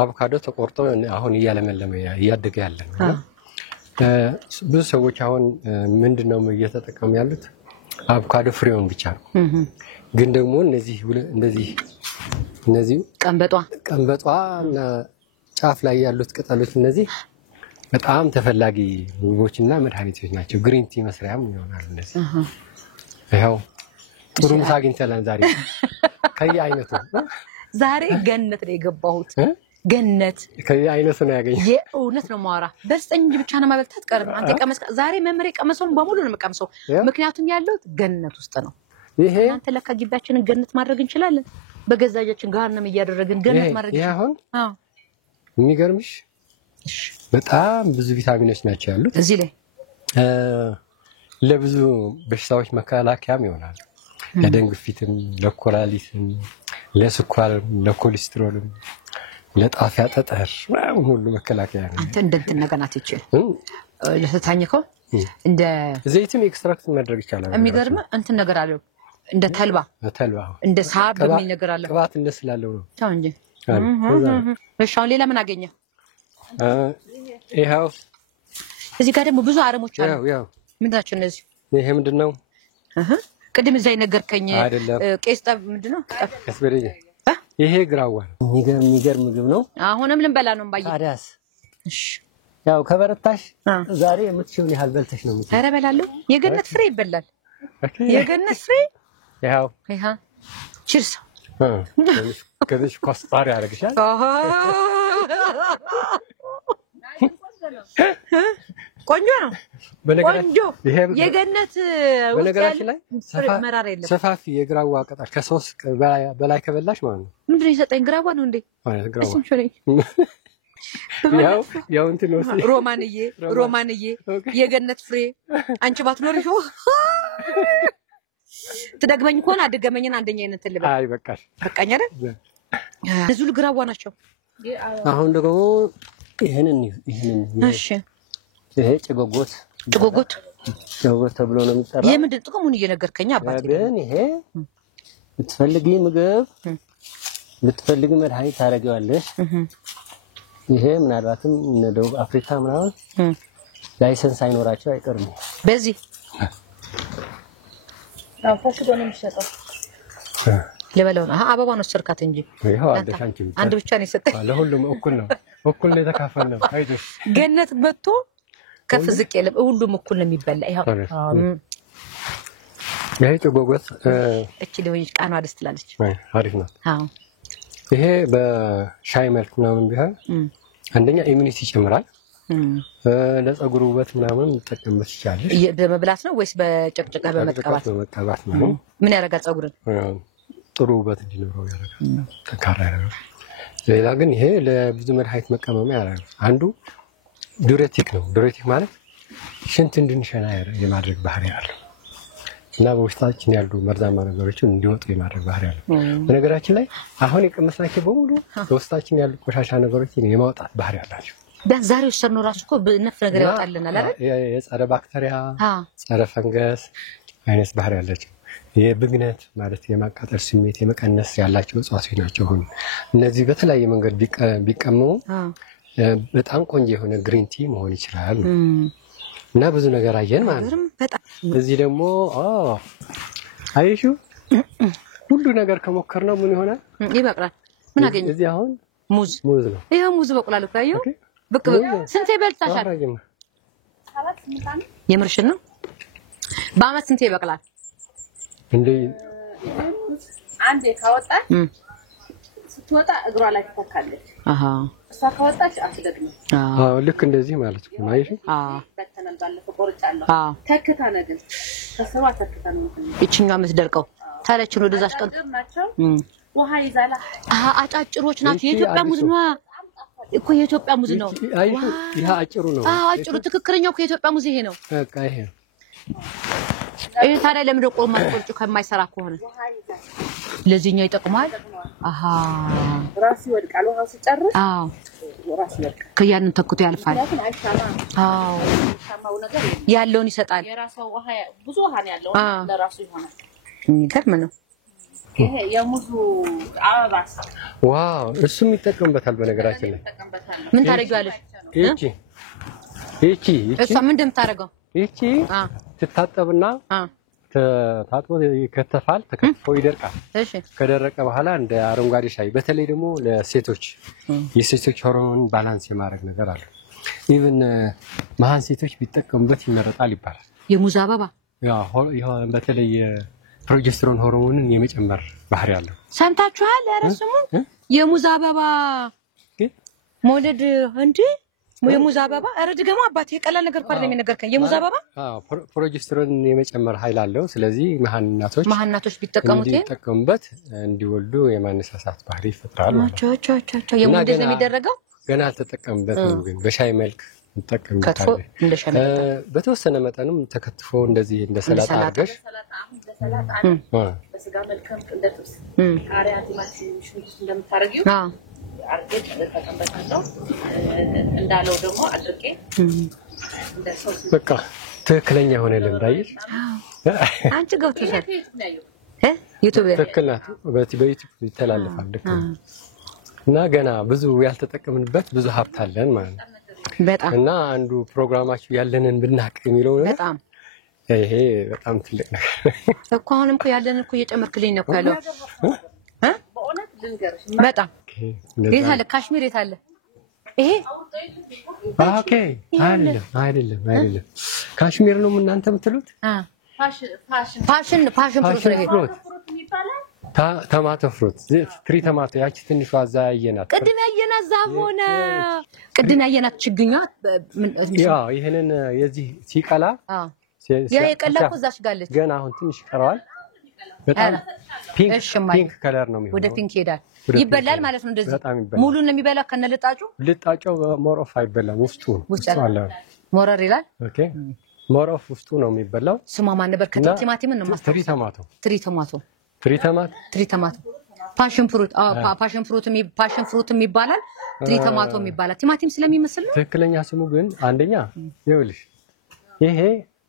አቮካዶ ተቆርጦ አሁን እያለመለመ እያደገ ያለ ነው። ብዙ ሰዎች አሁን ምንድነው እየተጠቀሙ ያሉት አቮካዶ ፍሬውን ብቻ ነው። ግን ደግሞ እነዚህ ቀንበጧና ጫፍ ላይ ያሉት ቅጠሎች እነዚህ በጣም ተፈላጊ ምግቦችና መድኃኒቶች ናቸው። ግሪን ቲ መስሪያም ይሆናል እንደዚህ። ይሄው ጥሩ ምሳ አግኝተናል ዛሬ ከየአይነቱ። ዛሬ ገነት ነው የገባሁት። ገነት ከየአይነቱ ነው ያገኘው። የእውነት ነው ማወራ በስተኝ ብቻ ነው ማበልታት ቀርብ አንተ ቀመስ ዛሬ መምሬ ቀመሰውን በሙሉ ነው የምቀምሰው። ምክንያቱም ያለው ገነት ውስጥ ነው። ይሄ አንተ ለካ ግቢያችንን ገነት ማድረግ እንችላለን። በገዛጃችን ጋርንም እያደረግን ገነት ማድረግ ይሄ የሚገርምሽ በጣም ብዙ ቪታሚኖች ናቸው ያሉት እዚህ ላይ ለብዙ በሽታዎች መከላከያም ይሆናል። ለደም ግፊትም፣ ለኮላሊትም፣ ለስኳርም፣ ለኮሌስትሮልም፣ ለጣፊያ ጠጠር ሁሉ መከላከያ ነው። አንተ እንደንትን ነገናት ይችል ለተታኝከው እንደ ዘይትም ኤክስትራክት ማድረግ ይቻላል። የሚገርም እንትን ነገር አለው እንደ ተልባ እንደ ሳብ በሚል ነገር አለ። ቅባት እንደስላለው ነው ታው እንጂ እሺ አሁን ሌላ ምን አገኘ? ይሄው እዚህ ጋር ደግሞ ብዙ አረሞች አሉ። ያው ምንድናቸው እነዚህ? ይሄ ምንድነው? ቅድም እዛ ይነገርከኝ ቄስ ጠብ ምንድነው? ከስበሬ ይሄ ግራዋ የሚገርም ምግብ ነው። አሁንም ልንበላ ነው ባይ። ታዲያስ እሺ ያው ከበረታሽ ዛሬ የምትሽውን ያህል በልተሽ ነው የምትይው። ኧረ እበላለሁ። የገነት ፍሬ ይበላል። የገነት ፍሬ ያው ይሄ ቺርስ ከዚህ ኮስታር ያደርግሻል። ቆንጆ ነው። ቆንጆ የገነት በነገራችን ላይ ሰፋፊ የግራዋ ቅጠል ከሶስት በላይ ከበላሽ ማለት ነው። ምንድን ነው የሰጠኝ? ግራዋ ነው እንዴ? ግራዋ ያው እንትን ነው። ሮማንዬ የገነት ፍሬ አንቺ ባትኖር ይሆ ትደግመኝ ከሆነ አድገመኝና አንደኛ አይነት ልበል። አይ በቃሽ በቃኝ አይደል? ብዙ ግራዋ ናቸው። አሁን ደግሞ ይሄንን እሺ ይሄ ጭጎጎት ተብሎ ነው የሚጠራው። የምንድን ጥቅሙን እየነገርከኝ አባቴ? ግን ይሄ ብትፈልጊ ምግብ ብትፈልጊ መድኃኒት ታደርጊዋለሽ። ይሄ ምናልባትም ደቡብ አፍሪካ ምናምን ላይሰንስ አይኖራቸው አይቀርም። በዚህ ታፋሽዶ ነው የሚሸጠው። ለበለው አበባ ነው ሰርካት እንጂ ይሄው አደሻንቺ አንድ ብቻ ነው የሰጠኝ። ለሁሉም እኩል ነው የተካፈልነው። አይዞሽ ገነት መጥቶ ከፍ ዝቅ የለም ሁሉም እኩል ነው የሚበላ። ይሄው ይሄ ጭጎጎት እቺ ለወይስ ቃኗ ደስ ትላለች። አሪፍ ነው። አዎ ይሄ በሻይ መልክ ምናምን ቢሆን አንደኛ ኢሚኒቲ ይጨምራል። ለፀጉር ውበት ምናምን ተጠቅመሽ ይችላል። በመብላት ነው ወይስ በጨቅጨቃ በመቀባት? በመቀባት ነው። ምን ያደርጋል? ፀጉርን ጥሩ ውበት እንዲኖረው ያደርጋል። ተካራ ያደርጋል። ሌላ ግን ይሄ ለብዙ መድኃኒት መቀመሚያ ያደርጋል። አንዱ ዱሬቲክ ነው። ዱሬቲክ ማለት ሽንት እንድንሸና የማድረግ ባህሪ አለው እና በውስጣችን ያሉ መርዛማ ነገሮችን እንዲወጡ የማድረግ ባህሪ አለው። በነገራችን ላይ አሁን የቀመስናቸው በሙሉ በውስጣችን ያሉ ቆሻሻ ነገሮችን የማውጣት ባህሪ አላቸው። ቢያንስ ዛሬ ወሰድነው ራሱ እኮ በነፍ ነገር ያወጣልናል አይደል? የጸረ ባክቴሪያ ጸረ ፈንገስ አይነት ባህሪ አላቸው። የብግነት ማለት የማቃጠል ስሜት የመቀነስ ያላቸው እጽዋቶች ናቸው። ሁሉ እነዚህ በተለያየ መንገድ ቢቀመሙ በጣም ቆንጆ የሆነ ግሪን ቲ መሆን ይችላል እና ብዙ ነገር አየን ማለት ነው። እዚህ ደግሞ አይሹ ሁሉ ነገር ከሞከርነው ምን ይሆናል? ይበቅላል። ምን አገኘ? እዚህ አሁን ሙዝ ነው። ይሄው ሙዝ በቅላል እኮ አየሁ። ብቅ ስንቴ በልታሻል? የምርሽን ነው? በአመት ስንቴ ይበቅላል? እንዴ አንዴ ካወጣ ስትወጣ እግሯ ላይ ተተካለች። እሷ ካወጣች አትደግም። ልክ እንደዚህ ማለት ነው አይሽ በተነል ባለፈው ቆርጫለሁ ተክታ ነገር ተሰዋ ተክታ ነው እቺኛው መስደርቀው ታለችን ወደዛሽ ቀን ውሃ ይዛላ አጫጭሮች ናቸው የኢትዮጵያ ሙዝ ነው እኮ የኢትዮጵያ ሙዝ ነው አይሽ ይሄ አጭሩ ነው አጭሩ ትክክለኛው ከኢትዮጵያ ሙዝ ይሄ ነው በቃ ይሄ ታዲያ ለምን ቆማ ቆርጩ ከማይሰራ ከሆነ ለዚህኛው ይጠቅማል ራስ ይወድቃል ውሃው ሲጨርስ ራስ ይወድቃል ከያንን ተኩቶ ያልፋል ሻማው ነገር ያለውን ይሰጣል የራሱ ውሃ ብዙ ውሃ ነው ያለው ለራሱ ይሆናል የሚገርም ነው ይሄ የሙዙ አበባስ ዋው እሱም ይጠቀምበታል በነገራችን ላይ ምን ታረጋለሽ እቺ እሷ ምን እንደምታረጋው እቺ ትታጠብና ታጥቦ ይከተፋል ተከትፎ ይደርቃል እሺ ከደረቀ በኋላ እንደ አረንጓዴ ሻይ በተለይ ደግሞ ለሴቶች የሴቶች ሆርሞን ባላንስ የማድረግ ነገር አለ ኢቭን መሃን ሴቶች ቢጠቀሙበት ይመረጣል ይባላል የሙዝ አበባ ያው በተለይ ፕሮጀስትሮን ሆርሞንን የመጨመር ባህሪ አለው ሰምታችኋል ያረስሙ የሙዝ አበባ ሞለድ እንዴ የሙዝ አበባ አረድ ገማ አባቴ ቀላል ነገር ፓርት የሚነገርከኝ የሙዝ አበባ ፕሮጀስትሮን የመጨመር ኃይል አለው ስለዚህ መሃን እናቶች ቢጠቀሙበት እንዲወልዱ የማነሳሳት ባህሪ ይፈጥራል ማለት ነው የሙዝ እንደዚህ የሚደረገው ገና አልተጠቀምበትም ግን በሻይ መልክ እንጠቀምበታለን በተወሰነ መጠንም ተከትፎ እንደዚህ እንደ ሰላጣ አድርገሽ በስጋ መልክም እንደ ጥብስ ቃሪያ ቲማቲም ሽንኩርት እንደምታረጊው አርገጭ ተቀምጣጣው እንዳለው ደግሞ አድርጌ እንደ ሶስ በቃ ትክክለኛ ሆነ ለምዳይሽ አንቺ ገብተሻል ዩቲዩብ ተከላት በዩቲዩብ ይተላለፋል ልክ እና ገና ብዙ ያልተጠቀምንበት ብዙ ሀብት አለን ማለት ነው በጣም እና አንዱ ፕሮግራማችሁ ያለንን ብናቅ የሚለው ነው በጣም ይሄ በጣም ትልቅ ነገር እኮ አሁንም እኮ ያለንን እኮ እየጨመርክልኝ ነው ያለው በእውነት ልንገርሽ በጣም የት አለ ካሽሚር የት አለ ይሄ ኦኬ አይደለም ካሽሚር ነው እናንተ የምትሉት ፋሽን ፍሩት tomato fruit ትሪ tomato ያቺ ትንሿ አዛያየናት ቅድም ያየናት ዛፍ ሆነ ቅድም ያየናት ችግኛ ያው ይሄንን የዚህ ሲቀላ ያ የቀላው እዛሽ ጋለች ገና አሁን ትንሽ ቀረዋል በጣም ፒንክ ከለር ነው የሚሆነው ወደ ፒንክ ይሄዳል ይበላል ማለት ነው እንደዚህ ሙሉ ነው የሚበላ ከነልጣጩ ልጣጫው ሞር ኦፍ አይበላም ውስጡ አለ ሞረር ይላል ኦኬ ሞር ኦፍ ውስጡ ነው የሚበላው ስሟ ማን ነበር ከቲማቲም ነው ማስተር ትሪ tomato ፓሽን ፍሩት የሚባላል ትሪ tomato የሚባላል ቲማቲም ስለሚመስል ነው ትክክለኛ ስሙ ግን አንደኛ ይኸውልሽ ይሄ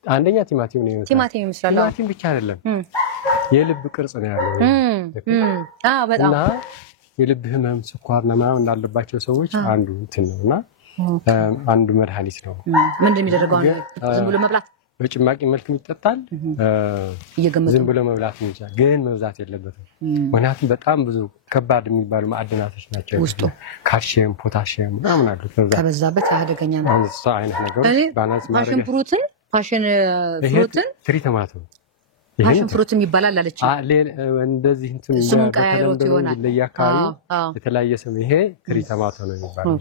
አንደኛ ቲማቲም ነው ቲማቲም ይመስላል ቲማቲም ብቻ አይደለም የልብ ቅርጽ ነው ያለው በጣም እና የልብ ህመም ስኳር ምናምን እንዳለባቸው ሰዎች አንዱ እንትን ነውና አንዱ መድኃኒት ነው ምን እንደሚደረገው ዝም ብሎ መብላት በጭማቂ መልክ ይጣጣል ዝም ብሎ መብላት እንጂ ግን መብዛት የለበትም ምክንያቱም በጣም ብዙ ከባድ የሚባሉ ማዕድናቶች ናቸው ውስጡ ካልሲየም ፖታሺየም ምናምን አሉ ከበዛበት አደገኛ ነው እሱ አይነት ነገር ባላንስ ማድረግ ፓሽን ፍሩትን ትሪ tomato ፓሽን ፍሩትም ይባላል አለች እንደዚህ እንትን ስሙን ቀያይሮት ይሆናል ለያካሪ የተለያየ ስም ይሄ ትሪ tomato ነው የሚባለው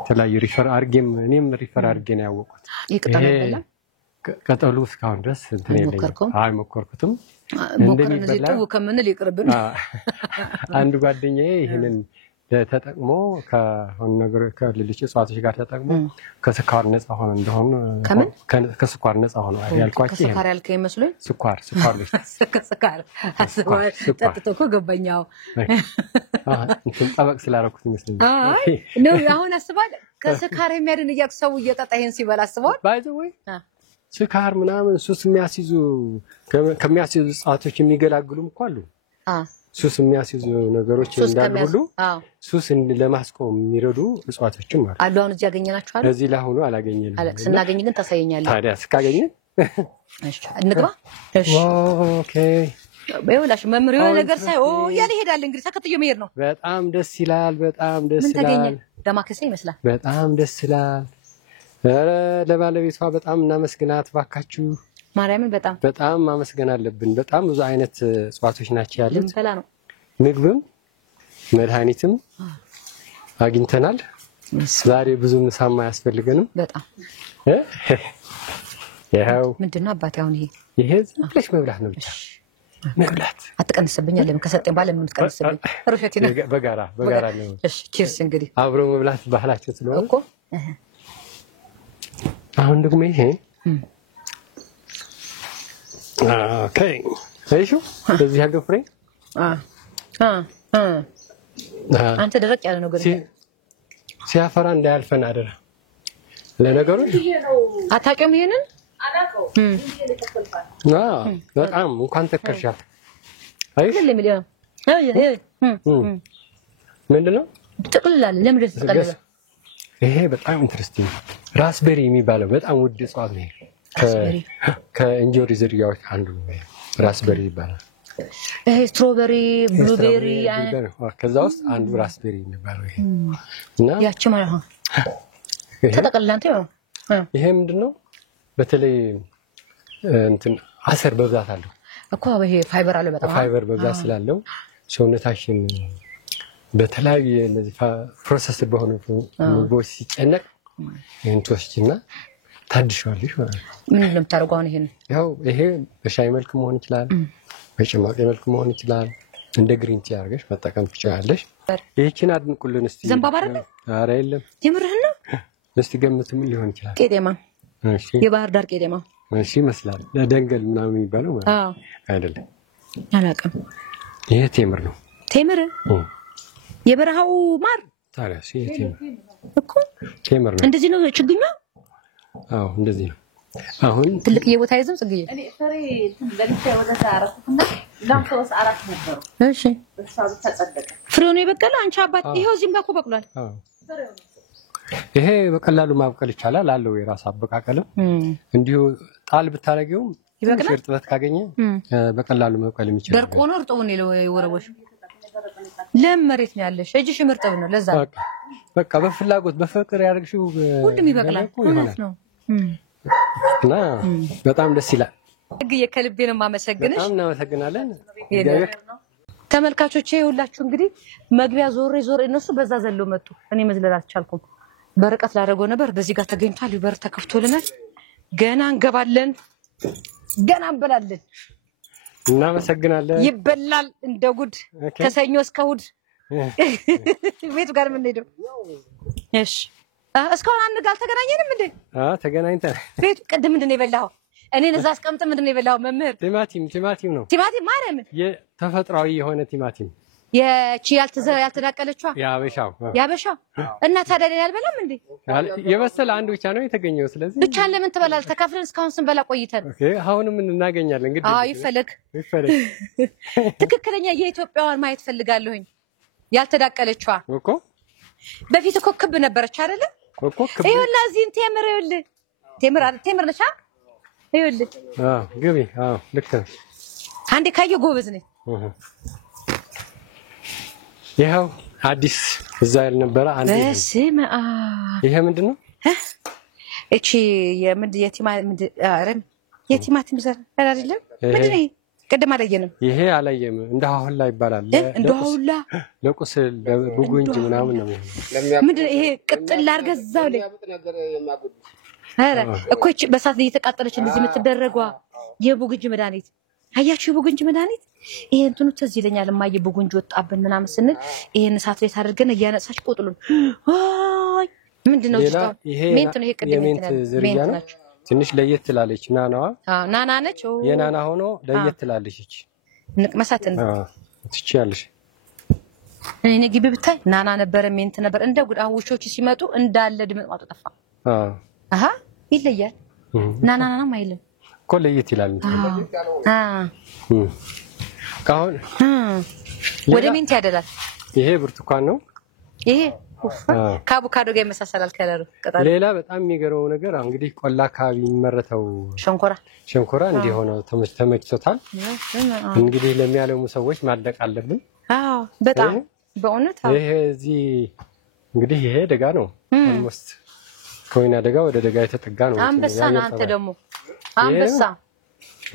የተለያየ ሪፈር አርጌም እኔም ሪፈር አርጌ ነው ያወቁት ይቅጠላል ቀጠሉ እስካሁን ድረስ እንትን የለኝም ሞከርኩትም እንደሚበላ ከምን ሊቅርብን አንድ ጓደኛዬ ይሄንን ተጠቅሞ ከሆነ ነገር ከሌሎች እጽዋቶች ጋር ተጠቅሞ ከስኳር ነፃ ሆነ እንደሆነ ከስኳር ነፃ ሆነ ያልኳችሁ ከስኳር ያልከኝ መስሎኝ ስኳር ከስኳር ጠጥቶ ገባኛው እንትን ጠበቅ ስላደረኩት ይመስለኛል ነው አሁን አስባል ከስኳር የሚያድን እያክሰው እየጠጣ ይሄን ሲበላ አስባል ባይ ዘ ወይ ስኳር ምናምን ሱስ የሚያስይዙ ከሚያስይዙ እጽዋቶች የሚገላግሉም እኮ አሉ ሱስ የሚያስይዙ ነገሮች እንዳሉ ሁሉ ሱስ ለማስቆም የሚረዱ እጽዋቶችም አሉ አሁን እዚህ ያገኘናችሁ አይደል እዚህ ለአሁኑ አላገኘንም አለክስ እናገኝ ግን ታሳየኛለህ ታዲያ ስካገኘ እሺ እንግባ እሺ ኦኬ በይውላሽ መምሪው ነገር ሳይ ያለ ይሄዳል እንግዲህ ተከትዮ መሄድ ነው በጣም ደስ ይላል ምን ተገኘ ደማከሰ ይመስላል በጣም ደስ ይላል ለባለቤቷ በጣም እናመስግናት ባካችሁ ማርያምን በጣም ማመስገን አለብን በጣም ብዙ አይነት እጽዋቶች ናቸው ያሉት ልንበላ ነው ምግብም መድኃኒትም አግኝተናል። ዛሬ ብዙ ምሳማ ያስፈልገንም በጣም ይሄው ምንድነው አባቴ አሁን ይሄ ዝምብለሽ መብላት ነው ብቻ መብላት አትቀንስብኝ ለምን ከሰጠኝ ባለ ምን ትቀንስብኝ ሩሸት ነው በጋራ ነው እሺ ቺርስ እንግዲህ አብሮ መብላት ባህላችን ስለሆነ እኮ አሁን ደግሞ ይሄ ኦኬ አይሹ በዚህ ያለው ፍሬ አንተ ደረቅ ያለ ነው ግን ሲያፈራ እንዳያልፈን አደራ ለነገሩ አታውቂውም ይሄንን አላውቀው በጣም እንኳን ተከርሻል አይሽ ለሚሊዮን ምንድነው ጥቅልላል ለምን ተጠቅልላል ይሄ በጣም ኢንትረስቲንግ ራስቤሪ የሚባለው በጣም ውድ እጽዋት ነው ከእንጆሪ ዝርያዎች አንዱ ነው ራስቤሪ ይባላል ይሄ ስትሮበሪ ብሉቤሪ ከዛ ውስጥ አንዱ ራስቤሪ የሚባለው ይሄ እና ያቺ ማለት ነው ተጠቅልላንተ ይሄ ምንድነው በተለይ እንትን አሰር በብዛት አለው እኮ ይሄ ፋይበር አለው በጣም ፋይበር በብዛት ስላለው ሰውነታችን በተለያዩ እነዚህ ፕሮሰስ በሆኑ ምግቦች ሲጨነቅ ይሄን ትወስጂና ታድሻለሽ ማለት ነው። ምን እንደምታደርገው አሁን ያው ይሄ በሻይ መልክ መሆን ይችላል በጭማቂ መልክ መሆን ይችላል እንደ ግሪን ቲ አድርገሽ መጠቀም ትችላለሽ። ይሄችን አድንቁልን እስቲ ዘንባባ አይደል? ኧረ የለም የምርህን ነው? እስቲ ገምቱ ምን ሊሆን ይችላል? ቄጤማ እሺ የባህር ዳር ቄጤማ እሺ ይመስላል ለደንገል ምናምን የሚባለው ማለት አዎ አይደለም አላውቅም ይሄ ቴምር ነው ቴምር የበረሃው ማር ታዲያ ቴምር እኮ ቴምር ነው እንደዚህ ነው ችግኛ አዎ እንደዚህ ነው አሁን ትልቅ የቦታ ይዘም ጽግዬ እኔ ፈሬ ለልጅ ወደ ታረኩና ላምቶስ አራት ነበሩ እሺ በሳው ተጸደቀ ፍሬው ነው የበቀለ አንቺ አባት ይሄው እዚህም ጋር እኮ በቅሏል አዎ ይሄ በቀላሉ ማብቀል ይቻላል አለው የራስ አበቃቀልም እንዲሁ ጣል ብታረጊው እርጥበት ካገኘ በቀላሉ መብቀል የሚችል ደርቆ ነው እርጥቡ ነው የወረወሽ ለም መሬት ነው ያለሽ እጅሽ ምርጥብ ነው ለዛ በቃ በፍላጎት በፍቅር ያደርግሽው ሁሉም ይበቅላል እውነት ነው እና በጣም ደስ ይላል እግዬ ከልቤ ነው ማመሰግንሽ በጣም እናመሰግናለን ተመልካቾቼ ሁላችሁ እንግዲህ መግቢያ ዞሬ እነሱ በዛ ዘሎ መጡ እኔ መዝለል አልቻልኩም በርቀት ላደረገው ነበር በዚህ ጋር ተገኝቷል በር ተከፍቶልናል ገና እንገባለን ገና እንበላለን እናመሰግናለን ይበላል እንደ ጉድ ከሰኞ እስከ እሑድ ቤቱ ጋር ምን ሄደው እሺ እስካሁን አንድ ጋር ተገናኘንም እንዴ ተገናኝተን ቤቱ ቅድም ምንድነው የበላው እኔን እዛ አስቀምጥ ምንድነው የበላው መምህር ቲማቲም ነው ቲማቲም ማርያም የተፈጥሯዊ የሆነ ቲማቲም የቺ ያልተዳቀለችዋ ያበሻው እና ታዲያ ያልበላም እንዴ የበሰለ አንድ ብቻ ነው የተገኘው ስለዚህ ብቻ ለምን ትበላል ተካፍለን እስካሁን ስንበላ ቆይተን አሁንም እናገኛለን እንግዲህ ይፈለግ ትክክለኛ የኢትዮጵያዋን ማየት ፈልጋለሁኝ ያልተዳቀለችዋ እኮ በፊት እኮ ክብ ነበረች አይደለ እኮ ክብ ይኸውና እዚህን ቴምር ነሽ ይኸውልህ ግቢ ልክ ነው አንዴ ካየሁ ጎበዝ ነኝ ይሄው አዲስ እዛ ያልነበረ አንዴ በስመአ ይሄ ምንድነው እቺ የቲማቲም ዘር አይደለም ምንድነው ቅድም አላየንም ይሄ አላየም እንደሃውላ ይባላል እንደሃውላ ለቁስል ለቡጉንጅ ምናምን ነው ምንድነው ይሄ ቅጥል አርገዛው ላይ አረ እኮ እቺ በሳት ላይ የተቃጠለች እንደዚህ የምትደረገው የቡጉንጅ መድኃኒት አያችሁ የቡጉንጅ መድኃኒት ይሄ እንትኑ ትዝ ይለኛል ማየ ቡጉንጅ ወጣብን ምናምን ስንል ይሄን እሳት ላይ ታደርገን እያነሳች ቆጥሉን አይ ምንድነው ሜንት ነው ይሄ ቅድም ሜንት ነው ትንሽ ለየት ትላለች ናናዋ ናና ነች የናና ሆኖ ለየት ትላለች እቺ ንቅመሳት ትችያለሽ እኔ ግቢ ብታይ ናና ነበር ሜንት ነበር እንደ ጉድ አውሾች ሲመጡ እንዳለ ድምጥማጡ ጠፋ አሃ ይለያል ናናና ማይልም እኮ ለየት ይላል ካሁን ወደ ሜንት ያደላል ይሄ ብርቱካን ነው ይሄ ከአቮካዶ ጋር ይመሳሰላል ከለሩ ቅጠሉ ሌላ በጣም የሚገርመው ነገር እንግዲህ ቆላ አካባቢ የሚመረተው ሸንኮራ እንዲሆነው ተመችቶታል እንግዲህ ለሚያለሙ ሰዎች ማድነቅ አለብን በጣም በእውነት ይሄ እዚህ እንግዲህ ይሄ ደጋ ነው ኦልሞስት ከወይና ደጋ ወደ ደጋ የተጠጋ ነው አንበሳ ነው አንተ ደግሞ አንበሳ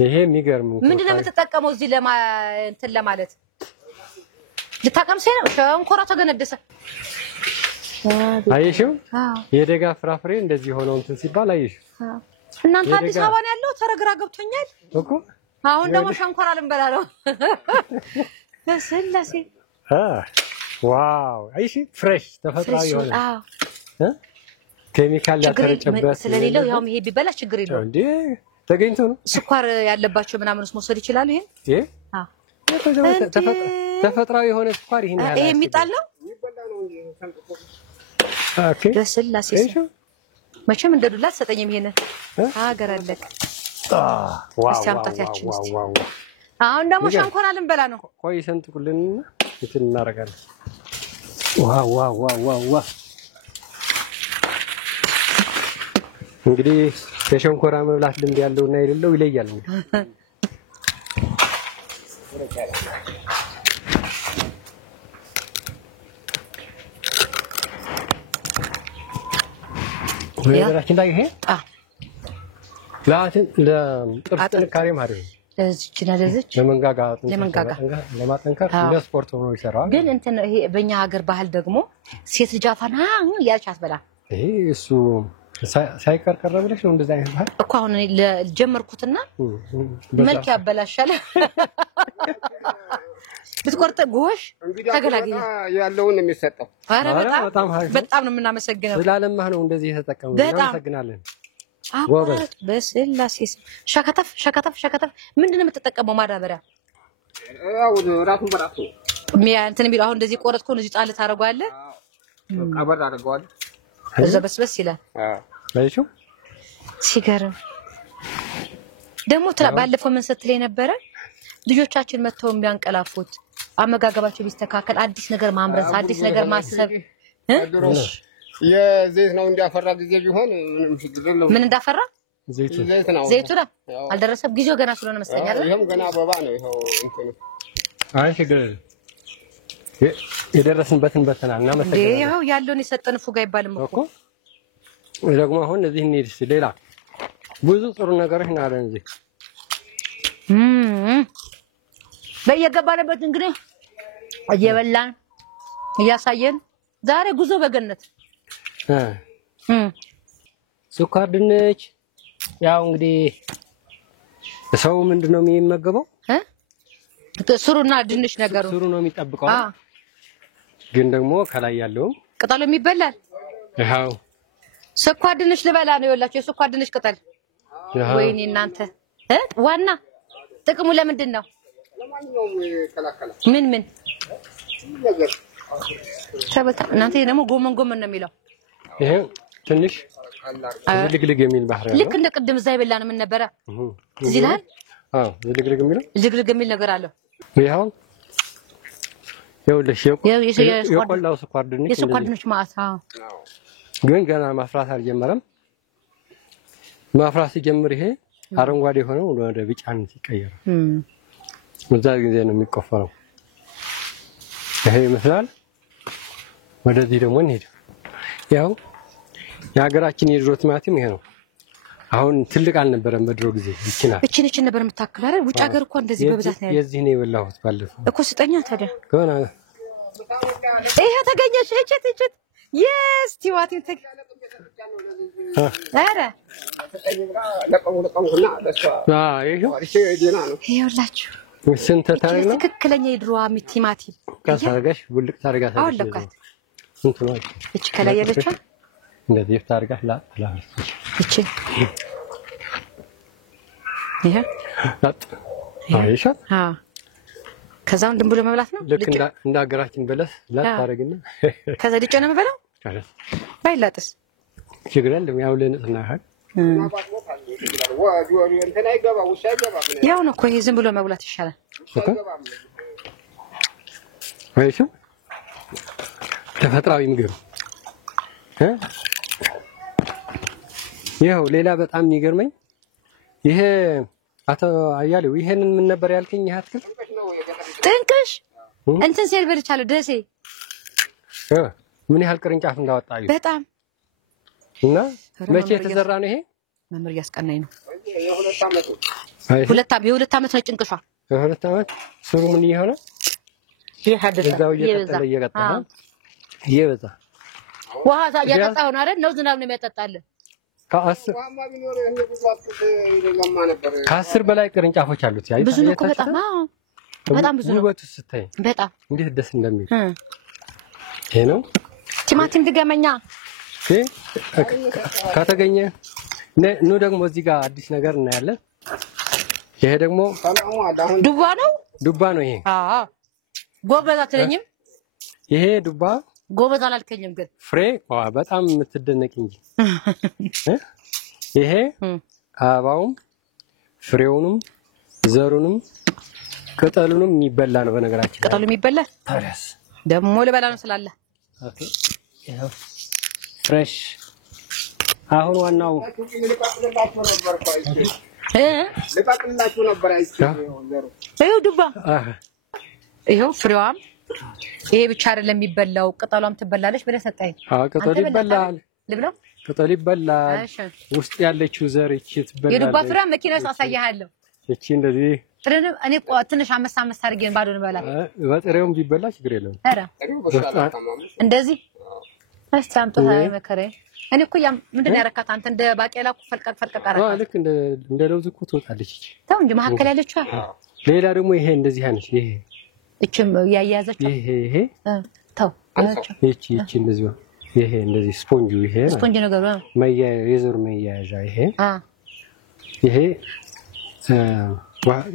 ይሄ የሚገርም ምንድነው የምትጠቀመው እዚህ እንትን ለማለት ልታቀምሰኝ ነው ሸንኮራ ተገነደሰ አየሽው የደጋ ፍራፍሬ እንደዚህ ሆነው እንትን ሲባል አየሽ እናንተ አዲስ አበባ ነው ያለው ተረግራ ገብቶኛል እኮ አሁን ደግሞ ሸንኮራ ልንበላ ነው በስላሴ ዋው አይሽ ፍሬሽ ተፈጥሯዊ ሆነ ኬሚካል ያተረጨበት ስለሌለው ያው ይሄ ቢበላ ችግር የለውም እንዴ ተገኝቶ ነው ስኳር ያለባቸው ምናምንስ መውሰድ ይችላል ይሄን ተፈጥሯዊ የሆነ ስኳር ይሄን ያለ ይሄ የሚጣል ነው ኦኬ በስላሴ መቼም እንደ ዱላ ተሰጠኝም ይሄን ሀገር አለክ ሲያምጣታችን አሁን ደግሞ ሸንኮራ ልንበላ ነው ቆይ ሰንጥቁልን እንትን እናረጋለን ዋው እንግዲህ የሸንኮራ መብላት ልምድ ያለውና የሌለው ይለያል ወይራችን ላይ ይሄ ለጥርስ ጥንካሬ ማለት ነው እዚች ነለዚች ለመንጋጋ ለማጠንከር ለስፖርት ሆኖ ይሰራል ግን እንትን ይሄ በእኛ ሀገር ባህል ደግሞ ሴት ልጅ አፋና ያልቻት አትበላ ይሄ እሱ ሳይቀር ቀረብልሽ ነው እንደዛ አይነት ባህል እኮ አሁን ለጀመርኩትና መልክ ያበላሻል ብትቆርጥ ጎሽ ተገላግኝ ያለውን የሚሰጠው አረ በጣም ነው የምናመሰግነው ስላለማህ ነው እንደዚህ የተጠቀመው እናመሰግናለን ጎበዝ በስላሴ ሸከተፍ ምንድነው የምትጠቀመው ማዳበሪያ አው ራሱን በራሱ እንትን የሚለው አሁን እንደዚህ ቆረጥኩ እንደዚህ ጣል ታረጋለህ ቀበር አድርገዋለህ እዛ በስበስ ይላል አይሹ ሲገርም ደግሞ ባለፈው ምን ስትለኝ ነበረ ልጆቻችን መተው የሚያንቀላፉት አመጋገባቸው ቢስተካከል አዲስ ነገር ማምረት አዲስ ነገር ማሰብ የዘይት ነው እንዲያፈራ ጊዜ ቢሆን ምን እንዳፈራ ዘይቱ ነው አልደረሰም ጊዜው ገና ስለሆነ መስለኝ አይደል ይሄም ገና አበባ ነው ይሄው እንትን አይ ችግር የደረስንበትን በተናልና መሰለኝ ይሄው ያለውን የሰጠን ፉጋ ይባልም እኮ ደግሞ አሁን እዚህ እንሂድስ ሌላ ብዙ ጥሩ ነገሮች ናለን እዚህ በየገባንበት እንግዲህ እየበላን እያሳየን ዛሬ ጉዞ በገነት ስኳር ድንች ያው እንግዲህ ሰው ምንድነው የሚመገበው ስሩና ድንች ነገሩ ስሩ ነው የሚጠብቀው ግን ደግሞ ከላይ ያለው ቅጠሉ የሚበላል ያው ስኳር ድንች ልበላ ነው ይወላችሁ የስኳር ድንች ቅጠል ወይኔ እናንተ ዋና ጥቅሙ ለምንድን ነው ለማንኛውም ይከላከላል ምን ነገር ተበታ እናንተ ደግሞ ጎመን ነው የሚለው ይሄ ትንሽ ዝልግልግ የሚል ባህር ያለው ልክ እንደ ቅድም እዛ ይበላን ምን ነበረ እዚህ ላይ ዝልግልግ የሚል ነገር አለው ይሄው ይኸውልሽ የቆላው ስኳር ድንች ማአሳ ግን ገና ማፍራት አልጀመረም ማፍራት ሲጀምር ይሄ አረንጓዴ ሆነው ወደ ቢጫነት ይቀየራል እዛ ጊዜ ነው የሚቆፈረው ይሄ ይመስላል ወደዚህ ደግሞ እንሂድ ያው የሀገራችን የድሮ ቲማቲም ይሄ ነው አሁን ትልቅ አልነበረም በድሮ ጊዜ እቺ ነበር የምታክለው አይደል ውጭ ሀገር እኮ እንደዚህ በብዛት ነው የዚህ ነው የበላሁት ባለፈው እኮ ስጠኛ ታዲያ ገና ይሄ ተገኘሽ እቺ yes ቲማቲም አረ ለቀሙና ለሷ ይኸውላችሁ ስንት ታሪክ ነው ትክክለኛ የድሮ ቲማቲም ካሳርጋሽ ጉልቅ ታርጋሽ አውለካት ስንት ነው እቺ ከላይ ያለችው እንደዚህ ታርጋሽ ላ እቺ ይሄ አይሻ ከዛም ድም ብሎ መብላት ነው ልክ እንደ ሀገራችን በለስ ላታረግና ከዛ ልጭ ነው መበላው ባይላጥስ ችግር የለም ያው ለነጽና ያህል ያው ነው እኮ ይሄ ዝም ብሎ መብላት ይሻላል አይሹ ተፈጥሯዊ ምግብ ይሄው ሌላ በጣም የሚገርመኝ ይሄ አቶ አያሌው ይሄንን ምን ነበር ያልከኝ ይሄ አትክልት ጥንቅሽ እንትን ሲል በልቻለሁ ደሴ ምን ያህል ቅርንጫፍ እንዳወጣዩ በጣም እና መቼ ተዘራ ነው ይሄ መምር ያስቀናኝ ነው የሁለት ዓመት ነው ጭንቅሿ የሁለት ዓመት ስሩ ምን ይሆነ ይሄ ሀደረ እየቀጠለ እየበዛ ውሃ ያጠጣው ነው አይደል? ነው ዝናብ ነው የሚያጠጣልን። ከ10 በላይ ቅርንጫፎች አሉት። ያይ ብዙ ነው በጣም ብዙ ነው። ውበቱ ስታይ በጣም እንዴት ደስ እንደሚል ይሄ ነው። ቲማቲም ድገመኛ ከተገኘ ነው። ደግሞ እዚህ ጋር አዲስ ነገር እናያለን። ይሄ ደግሞ ዱባ ነው። ይሄ ጎበዝ አትለኝም? ይሄ ዱባ ጎበዝ አላልከኝም ግን ፍሬ በጣም የምትደነቅ እንጂ ይሄ አበባውም ፍሬውንም ዘሩንም ቅጠሉንም የሚበላ ነው። በነገራችን ቅጠሉ የሚበላ ታዲያስ ደግሞ ልበላ ነው ስላለ ፍሬሽ አሁን ዋናው ልቃቅላችሁ ነበር ይኸው ዱባ ይኸው ፍሬዋም ይሄ ብቻ አይደለም የሚበላው ቅጠሏም ትበላለች ብለህ ሰጠኝ። ቅጠሉ ይበላል። ልብለው ቅጠሉ ይበላል። ውስጥ ያለችው ዘር እቺ ትበላለች። የዱባ ፍሬ መኪና አሳያለሁ። እቺ እንደዚህ እኔ ትንሽ አመሳ አድርጌን ባዶ እንበላለን። በጥሬውም ቢበላ ችግር የለውም። ኧረ እንደዚህ አስተምጦ መከረ እኔ እኮ ምንድነው ያረካት አንተ እንደ ባቄላ ፈልቀቅ አረካት። ልክ እንደ ለውዝ እኮ ትወጣለች እቺ። ተው እንጂ መሀከል ያለችው። ሌላ ደግሞ ይሄ እንደዚህ አይነት ይሄ እቺም ያያያዘችው ይሄ ተው እቺ እንደዚህ ይሄ እንደዚህ ስፖንጅ ነገሩ የዘሩ መያያዣ ይሄ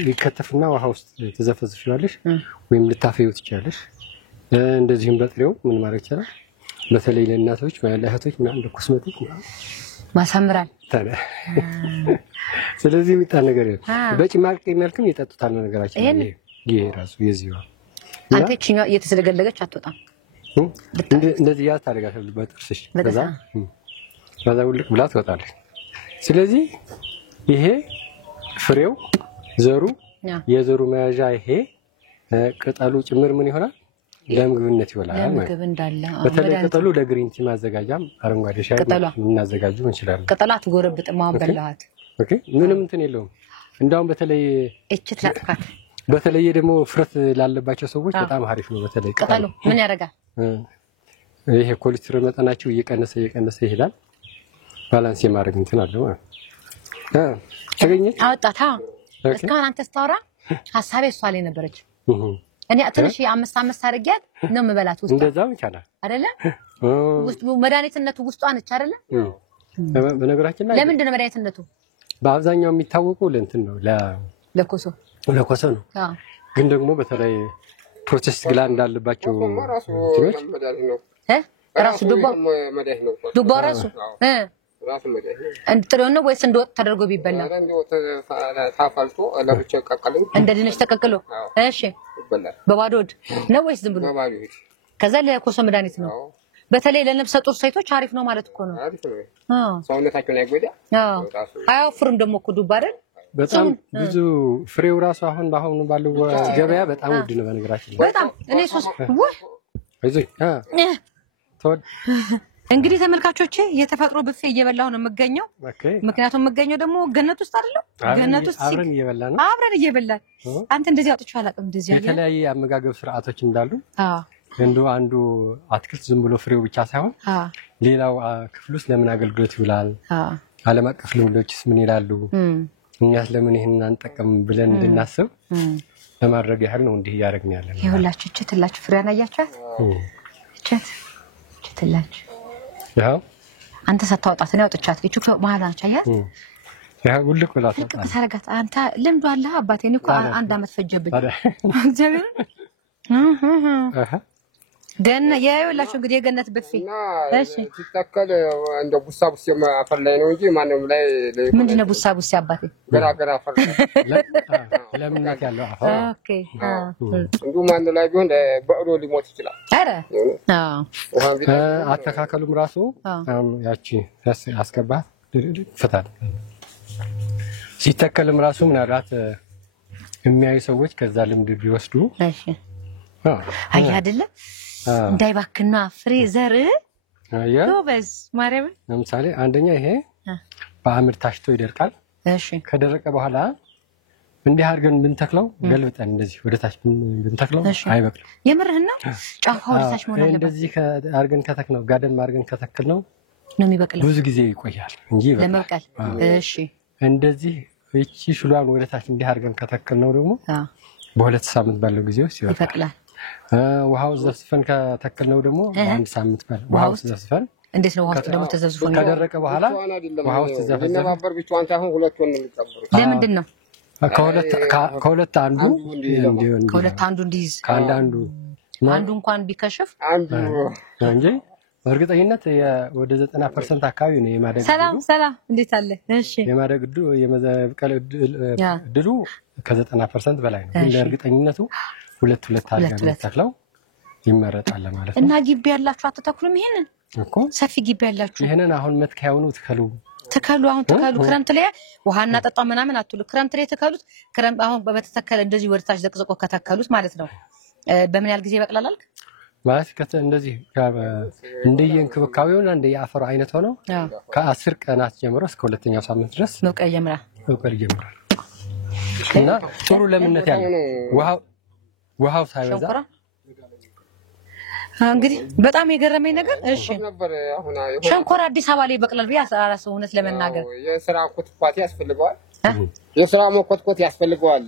ይከተፍና ውሃ ውስጥ ተዘፈዝፊዋለሽ ወይም ልታፈዩት ትችላለሽ። እንደዚህም በጥሬው ምን ማድረግ ይችላል። በተለይ ለእናቶች ለእህቶች ምናምን ለኮስሜቲክ ማሳምራል ታዲያ። ስለዚህ የሚጣል ነገር የለም። በጭማቂ መልክም ይጠጡታል ነገራችን። ይሄ ራሱ የዚህዋ አንተ እቺኛ እየተዘለገለገች አትወጣም። እንደዚህ ያዝ ታደርጋታለህ በጥርስሽ ከዛ ውልቅ ብላ ትወጣለች። ስለዚህ ይሄ ፍሬው ዘሩ የዘሩ መያዣ ይሄ ቅጠሉ ጭምር ምን ይሆናል ለምግብነት ይውላል ማለት ነው። በተለይ ቅጠሉ ለግሪን ቲ ማዘጋጃም አረንጓዴ ሻይ እናዘጋጁ እንችላለን። ቅጠላ ትጎረብጥም ማን በላሃት። ኦኬ ምንም እንትን የለውም። እንዳውም በተለይ እችት ላጥፋት በተለይ ደግሞ ፍረት ላለባቸው ሰዎች በጣም አሪፍ ነው። በተለይ ቅጠሉ ምን ያደርጋል? ይሄ ኮሌስትሮል መጠናቸው እየቀነሰ ይሄዳል። ባላንስ የማድረግ እንትን አለው ማለት ተገኘች አወጣታ። እስካሁን አንተ ስታወራ ሐሳቤ እሷ ላይ ነበረች። እኔ ትንሽ አምስት አድርጊያት ነው የምበላት ውስጥ እንደዛው ይቻላል አይደለ? ውስጥ መድኃኒትነቱ ውስጧ ነች አይደለ? በነገራችን ላይ ለምንድን ነው መድኃኒትነቱ በአብዛኛው የሚታወቀው ለእንትን ነው ለኮሶ ነው። ግን ደግሞ በተለይ ፕሮሰስ ግላንድ እንዳለባቸው እንትኖች ራሱ ዱባ ራሱ ጥሬው ነው ወይስ እንደወጥ ተደርጎ ቢበላ? ታፋልቶ ለብቻው ቀቀልን እንደ ድንች ተቀቅሎ እሺ በባዶ ሆድ ነው ወይስ ዝም ብሎ? ከዛ ለኮሶ መድኃኒት ነው። በተለይ ለነፍሰ ጡር ሴቶች አሪፍ ነው ማለት እኮ ነው። ሰውነታቸውን አይጎዳ። አያወፍርም ደግሞ እኮ ዱባ አይደል? በጣም ብዙ ፍሬው ራሱ አሁን በአሁኑ ባለው ገበያ በጣም ውድ ነው በነገራችን ላይ በጣም እኔ እንግዲህ ተመልካቾቼ የተፈጥሮ ብፌ እየበላሁ ነው የምገኘው። ምክንያቱም የምገኘው ደግሞ ገነት ውስጥ አይደለም። ገነት ውስጥ አብረን እየበላን አንተ እንደዚህ አጥቻ አላውቅም። እንደዚህ የተለያየ አመጋገብ ስርዓቶች እንዳሉ አንዱ አትክልት ዝም ብሎ ፍሬው ብቻ ሳይሆን ሌላው ክፍል ውስጥ ለምን አገልግሎት ይውላል፣ ዓለም አቀፍ ልምዶችስ ምን ይላሉ፣ እኛስ ለምን ይሄንን አንጠቀም ብለን እንድናስብ ለማድረግ ያህል ነው እንዲህ እያደረግን ያለን። ይኸውላችሁ እችትላችሁ ፍሬ አያያችኋት እችትላችሁ ያው አንተ ሰታውጣት ነው ያውጥቻት እቹ ከመሃል አንቺ አያት ያው ሁልክ ብላ ታረጋት አንተ ልምዱ አለ አባቴ እኔ እኮ አንድ አመት ፈጀብኝ እግዚአብሔር ገና ያዩላችሁ እንግዲህ የገነት ብፌ እሺ ሲተከል እንደ ቡሳቡስ አፈር ላይ ነው እንጂ ማንም ላይ ምንድነው ቡሳቡስ አባቴ ገራገራ አፈር ለምንነት ያለው አፈር ኦኬ እንዱ ማን ላይ ቢሆን በእሮ ሊሞት ይችላል። አረ አተካከሉም ራሱ ያቺ ያስገባት ፈታል ሲተከልም ራሱ ምናልባት የሚያዩ ሰዎች ከዛ ልምድ ቢወስዱ እሺ አይ አይደለ እንዳይባክና ፍሬ ዘር ቶበስ ማረም ለምሳሌ 1ኛ ይሄ በአምር ታሽቶ ይደርቃል። እሺ ከደረቀ በኋላ እንዲህ አድርገን ብንተክለው ገልብጠን እንደዚህ ወደታች ብንተክለው አይበቅልም። የምርህና ጫፋው ወደታች መሆን አለበት። እንደዚህ አድርገን ከተክለው ጋደም አድርገን ከተክልነው ነው የሚበቅለው። ብዙ ጊዜ ይቆያል እንጂ ለመብቀል። እሺ እንደዚህ እቺ ሽሏን ወደታች እንዲህ አድርገን ከተክልነው ደግሞ በሁለት ሳምንት ባለው ጊዜ ውስጥ ይበቅላል። ውሃው ዘፍዝፈን ከተክልነው ደግሞ በአንድ ሳምንት ባለው ውሃው ዘፍዝፈን እንዴት ነው ውሃው ደግሞ ተዘፍዝፎ ከደረቀ በኋላ ውሃው ዘፍዝፈን ነበር ቢቷን ታሁን ሁለት ወን የሚቀበሩ ለምንድን ነው ከሁለት አንዱ እንዲይዝ ከአንዱ እንኳን ቢከሽፍ አንዱ እንጂ በእርግጠኝነት ወደ 90% አካባቢ ነው የማደግ ሰላም እንዴት አለ? እሺ የማደግ የመብቀል ድሉ ከ90% በላይ ነው። ለእርግጠኝነቱ ሁለት አድርገን ተክለው ይመረጣል ማለት ነው። እና ግቢ ያላችሁ አትተክሉም? ይሄንን እኮ ሰፊ ግቢ ያላችሁ ይሄንን አሁን መትከያው ነው ተከሉ አሁን ተከሉ። ክረምት ላይ ውሃና ጠጣው ምናምን አትሉ። ክረምት ላይ ተከሉት። ክረምት አሁን በተተከለ እንደዚህ ወደታች ዘቅዝቆ ከተከሉት ማለት ነው። በምን ያህል ጊዜ ይበቅላል አልክ? ማለት እንደዚህ እንደየእንክብካቤውና እንደየአፈሩ አይነት ሆኖ ከ10 ቀናት ጀምሮ እስከ ሁለተኛው ሳምንት ድረስ መብቀል ይጀምራል። እና ጥሩ ለምነት ያለው ውሃው ሳይበዛ እንግዲህ በጣም የገረመኝ ነገር እሺ ሸንኮራ አዲስ አበባ ላይ ይበቅላል ብዬ አላስብም። እውነት ለመናገር የስራ ኮትኳት ያስፈልገዋል። የስራ መኮትኮት ያስፈልገዋል።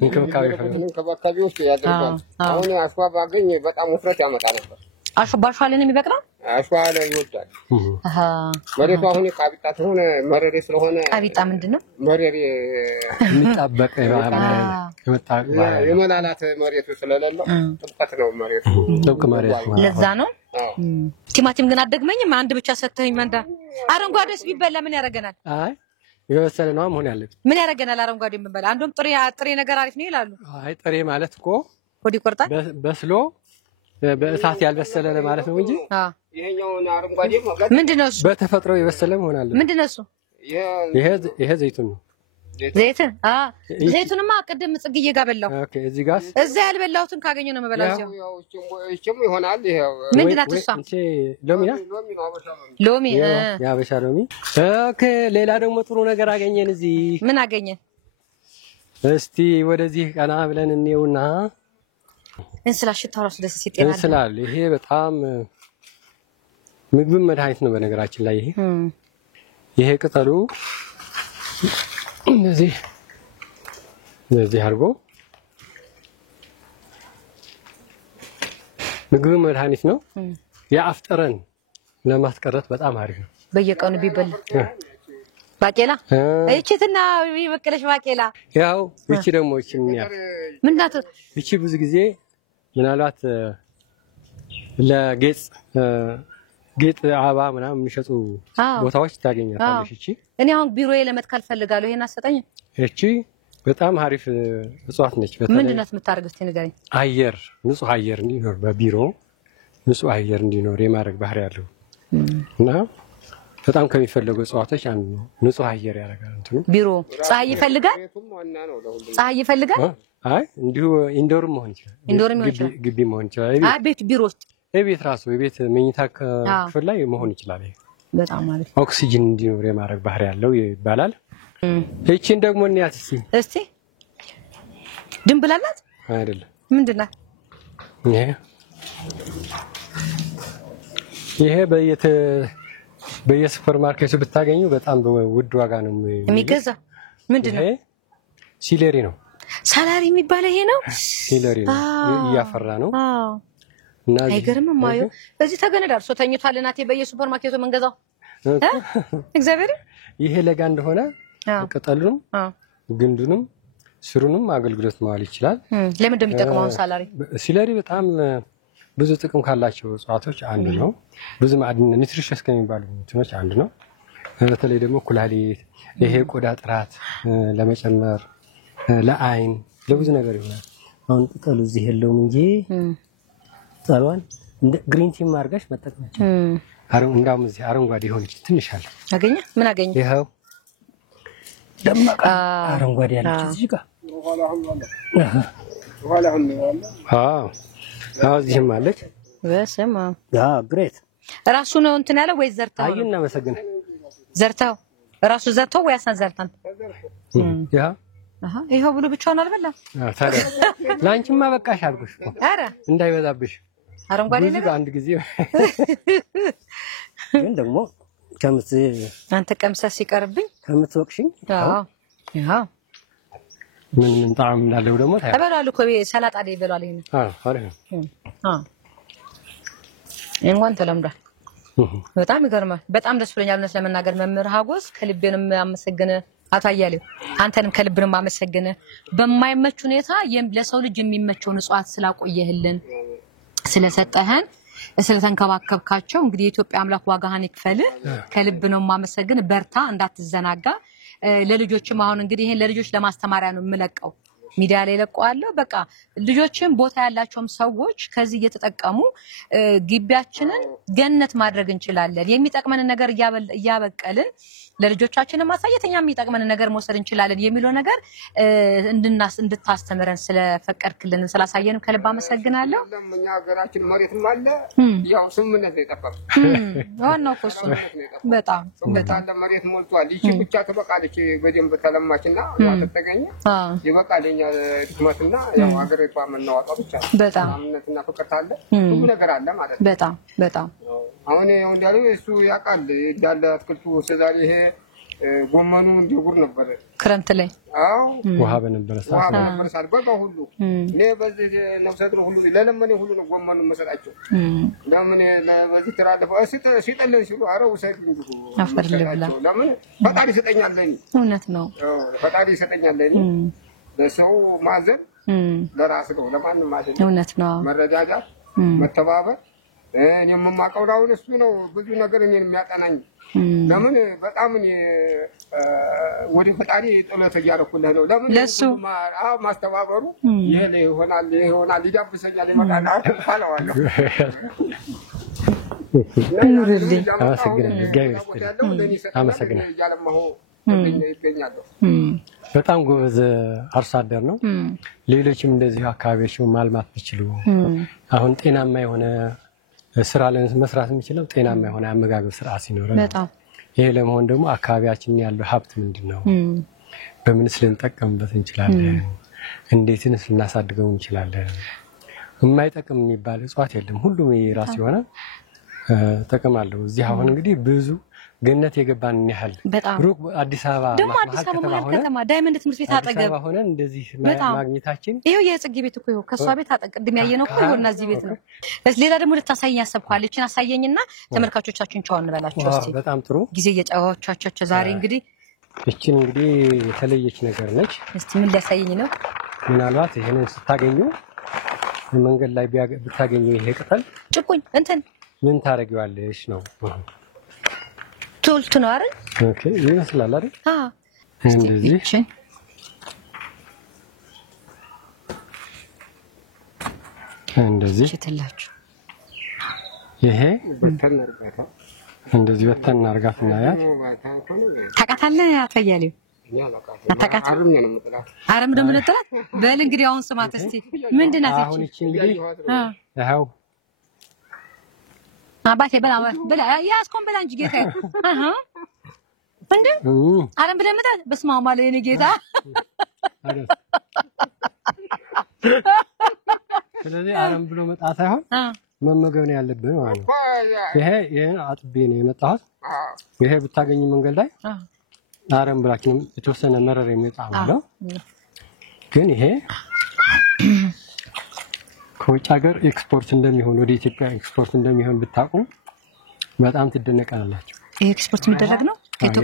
እንክብካቤ ውስጥ ያደርጋል። አሁን አሽዋ ባገኝ በጣም ውፍረት ያመጣ ነበር። አሽባሻ ላይ ነው የሚበቅለው። አሽዋ ላይ ይወጣል። መሬቱ አሁን ቃቢጣ ስለሆነ መረሬ ስለሆነ ቃቢጣ ምንድነው? መረሬ የሚጣበቅ የመላላት መሬቱ ስለሌለው ጥብቀት ነው መሬቱ። ጥብቅ መሬት ለዛ ነው። ቲማቲም ግን አደግመኝም አንድ ብቻ ሰተኝ መንዳ አረንጓዴስ ቢበላ ምን ያረጋናል? አይ የወሰለ ነው መሆን ያለበት። ምን ያረጋናል? አረንጓዴ ቢበላ አንዱም ጥሬ ነገር አሪፍ ነው ይላሉ። አይ ጥሬ ማለት እኮ ሆድ ይቆርጣል። በስሎ በእሳት ያልበሰለ ማለት ነው እንጂ ይሄኛውን አረንጓዴ ምንድነው እሱ? በተፈጥሮ የበሰለ መሆን አለበት። ምንድነው እሱ? ይሄ ዘይቱን ነው። ዘይቱንማ ቅድም ጽግዬ ጋር በላው። ኦኬ እዚህ ጋር እዛ ያልበላሁትን ካገኘው ነው መበላው። እቺም ይሆናል። ይሄው ምንድነው እሷ? ሎሚ ያበሻ ሎሚ። ኦኬ ሌላ ደግሞ ጥሩ ነገር አገኘን እዚህ። ምን አገኘን? እስቲ ወደዚህ ቀና ብለን እንየውና እንስላል። ሽታው ራሱ ደስ ሲል እንስላል። ይሄ በጣም ምግብ መድኃኒት ነው በነገራችን ላይ ይሄ ቅጠሉ እንደዚህ አድርጎ ምግብ መድኃኒት ነው። የአፍ ጠረን ለማስቀረት በጣም አሪፍ ነው። በየቀኑ ቢበላ ባቄላ እቺትና ይበቀለሽ ባቄላ ያው እቺ ደግሞ እቺ ምን ያህል ምን ናት? እቺ ብዙ ጊዜ ምናልባት ጌጥ አበባ ምናምን የሚሸጡ ቦታዎች ታገኛታለሽ። እቺ እኔ አሁን ቢሮዬ ለመትከል ፈልጋለሁ። ይሄን አሰጠኝ። እቺ በጣም አሪፍ እጽዋት ነች። ምንድን ናት የምታደርገው? እስቲ ንገረኝ። አየር ንጹህ አየር እንዲኖር በቢሮ ንጹህ አየር እንዲኖር የማድረግ ባህሪ ያለው እና በጣም ከሚፈልጉ እጽዋቶች አንዱ ነው። ንጹህ አየር ያደርጋል። እንትኑ ቢሮ ፀሐይ ይፈልጋል። ፀሐይ ይፈልጋል። አይ እንዲሁ ኢንዶርም መሆን ይችላል። ግቢ መሆን ይችላል። አይ ቤት ቢሮ ውስጥ የቤት ራሱ የቤት መኝታ ክፍል ላይ መሆን ይችላል። በጣም ማለት ኦክሲጅን እንዲኖር የማድረግ ባህሪ ያለው ይባላል። እቺን ደግሞ እንያት እስቲ ድንብላላት አይደለም ምንድነው? ይሄ በየሱፐር ማርኬቱ ብታገኙ በጣም ውድ ዋጋ ነው የሚገዛ። ምንድነው? ሲለሪ ነው። ሳላሪ የሚባለው ይሄ ነው። ሲለሪ ነው እያፈራ ነው። እና አይገርምም? ማዩ እዚህ ተገነዳል። ሶ ተኝቷል። እናቴ በየሱፐር ማርኬቱ መንገዛው እግዚአብሔር ይሄ ለጋ እንደሆነ ቅጠሉንም ግንዱንም ስሩንም አገልግሎት ማዋል ይችላል። ለምን እንደሚጠቅመው ሳላሪ ሲለሪ በጣም ብዙ ጥቅም ካላቸው እጽዋቶች አንዱ ነው። ብዙ ማዕድን ኒውትሪሽስ ከሚባሉ እንትኖች አንዱ ነው። በተለይ ደግሞ ኩላሊት፣ ይሄ ቆዳ ጥራት ለመጨመር ለአይን ለብዙ ነገር ይሆናል። አሁን ቅጠሉ እዚህ የለውም እንጂ ጸሎን እንደ ግሪን ቲ ማርጋሽ መጠቀም እንዳውም እዚህ አረንጓዴ ሆነች ትንሽ አለ። አገኘ ምን አገኘ? ይሄው ደማቅ አረንጓዴ ያለች እዚህ ጋር እዚህም አለች። በስመ አብ ግሬት። ራሱ ነው እንትን ያለው ወይስ ዘርታው? አይ እናመሰግናለን። ዘርታው ራሱ ዘርታው ወይ አሳን ዘርታን? ያ ይሄው ብሎ ብቻውን አልበላም። ታዲያ ላንቺማ በቃሽ አልኩሽ እኮ ኧረ እንዳይበዛብሽ አረንጓዴ ነገር አንድ ጊዜ ግን ደግሞ አንተ ቀምሰህ ሲቀርብኝ ከምትወቅሽኝ ያው ምን ጣዕም እንዳለው ደግሞ ታዲያ ተበላሉ እኮ ሰላጣ ላይ ይበላል። ይሄን አሪፍ እንኳን ተለምዷል። በጣም ይገርማል። በጣም ደስ ብሎኛል እውነት ለመናገር መምህር ሀጎስ ከልቤንም አመሰግነ አታያሌው አንተንም ከልብንም አመሰግነ በማይመች ሁኔታ ለሰው ልጅ የሚመቸውን እጽዋት ስላቆየህልን ስለሰጠህን ስለተንከባከብካቸው እንግዲህ የኢትዮጵያ አምላክ ዋጋህን ይክፈል። ከልብ ነው ማመሰግን። በርታ እንዳትዘናጋ። ለልጆችም አሁን እንግዲህ ይሄን ለልጆች ለማስተማሪያ ነው የምለቀው ሚዲያ ላይ ለቀዋለሁ። በቃ ልጆችም ቦታ ያላቸውም ሰዎች ከዚህ እየተጠቀሙ ግቢያችንን ገነት ማድረግ እንችላለን። የሚጠቅመን ነገር እያበቀልን ለልጆቻችንን ማሳየተኛም የሚጠቅመን ነገር መውሰድ እንችላለን የሚለው ነገር እንድታስተምረን ስለፈቀድክልን ስላሳየንም ከልብ አመሰግናለሁ። ለምኛ ሀገራችን መሬትም አለ ያው ስምነት ነው የጠፋው። ዋናው እኮ እሱ ነው። በጣም መሬት ሞልቷል። ይቺ ብቻ ተበቃለች በደንብ ተለማችና ያው ተገኘ ይበቃልኛ ድክመትና ያው ሀገሪቷ መናወጣው ብቻ በጣም አምነትና ፍቅር ታለ ሁሉ ነገር አለ ማለት ነው። በጣም አሁን እንዳለው እሱ ያቃል እንዳለ አትክልቱ ስለዛሬ ይሄ ጎመኑ እንዲጉር ነበር ክረምት ላይ ውሃ በነበረ ሰዓት በቃ ሁሉ ለበዚህ ነው ሰድሮ ሁሉ ለለመኔ ሁሉ ነው ጎመኑ መሰጣቸው ለምን ለበዚህ ተራለፈ ሲጠለን ሲሉ አረው ሰድ እንዲሁ አፈርልብላ ለምን ፈጣሪ ይሰጠኛለኝ እውነት ነው ፈጣሪ ይሰጠኛለኝ ለሰው ማዘን ለራስ ነው ለማንም ማዘን እውነት ነው መረዳዳት መተባበር እኔም የማውቀው ነው እሱ ነው ብዙ ነገር እኔን የሚያጠናኝ ለምን በጣም እኔ ወደ ፈጣሪ ጸሎት እያደረኩልህ ነው ለምን ለሱ ማስተባበሩ ይሄ ይሆናል ይዳብሰኛል ይመጣል አልፋለዋለሁ ኑርልኝ አመሰግናለሁ በጣም ጎበዝ አርሶ አደር ነው። ሌሎችም እንደዚህ አካባቢዎችን ማልማት ቢችሉ አሁን ጤናማ የሆነ ስራ ለመስራት የሚችለው ጤናማ የሆነ አመጋገብ ስርዓት ሲኖረን በጣም ይሄ ለመሆን ደግሞ አካባቢያችን ያለው ሀብት ምንድነው? በምንስ ልንጠቀምበት እንችላለን? እንዴትንስ ልናሳድገው እንችላለን? የማይጠቅም የሚባል እጽዋት የለም። ሁሉም የራሱ የሆነ ጥቅም አለው። እዚህ አሁን እንግዲህ ብዙ ገነት የገባን ያህል ሩቅ አዲስ አበባ ደግሞ አዲስ አበባ ማለት ከተማ ዳይመንድ ትምህርት ቤት አጠገብ ሆነ እንደዚህ ማግኘታችን ይሄው የጽጌ ቤት እኮ ይሄው ከሷ ቤት አጠቅድም ያየነው እኮ ይሄውና እዚህ ቤት ነው። ሌላ ደግሞ ልታሳየኝ ያሰብኳል። እቺን አሳየኝና ተመልካቾቻችን ቻው እንበላቸው እስቲ። በጣም ጥሩ ጊዜ እየጫወቻቸው ዛሬ እንግዲህ እቺን እንግዲህ የተለየች ነገር ነች። እስቲ ምን ሊያሳየኝ ነው? ምናልባት ይሄንን ስታገኙ መንገድ ላይ ብታገኙ ይሄ ቅጠል ጭቁኝ እንትን ምን ታረጊዋለሽ ነው ቱልት ነው አይደል? ኦኬ ይመስላል አይደል? እንደዚህ እንደዚህ ይተላችሁ ይሄ እንደዚህ በተን አርጋትና ያት ታቃታለህ አታያሌው አረም ደም ለተላት በል እንግዲህ አሁን ስማት እስቲ ምንድነው አሁን እቺ እንግዲህ ያው አባቴ በላ ያስቆም በላ እንጂ ጌታ እንዴ አረም ብለምታ በስማው ማለት የኔ ጌታ ስለዚህ አረም ብሎ መጣ ሳይሆን መመገብ ነው ያለብን ማለት ነው። ይሄ አጥቤ ነው የመጣሁት። ይሄ ብታገኝ መንገድ ላይ አረም ብላችሁ የተወሰነ መረር የሚጣም ነው። ግን ይሄ ከውጭ ሀገር ኤክስፖርት እንደሚሆን ወደ ኢትዮጵያ ኤክስፖርት እንደሚሆን ብታውቁ በጣም ትደነቃላችሁ። ይሄ ኤክስፖርት የሚደረግ ነው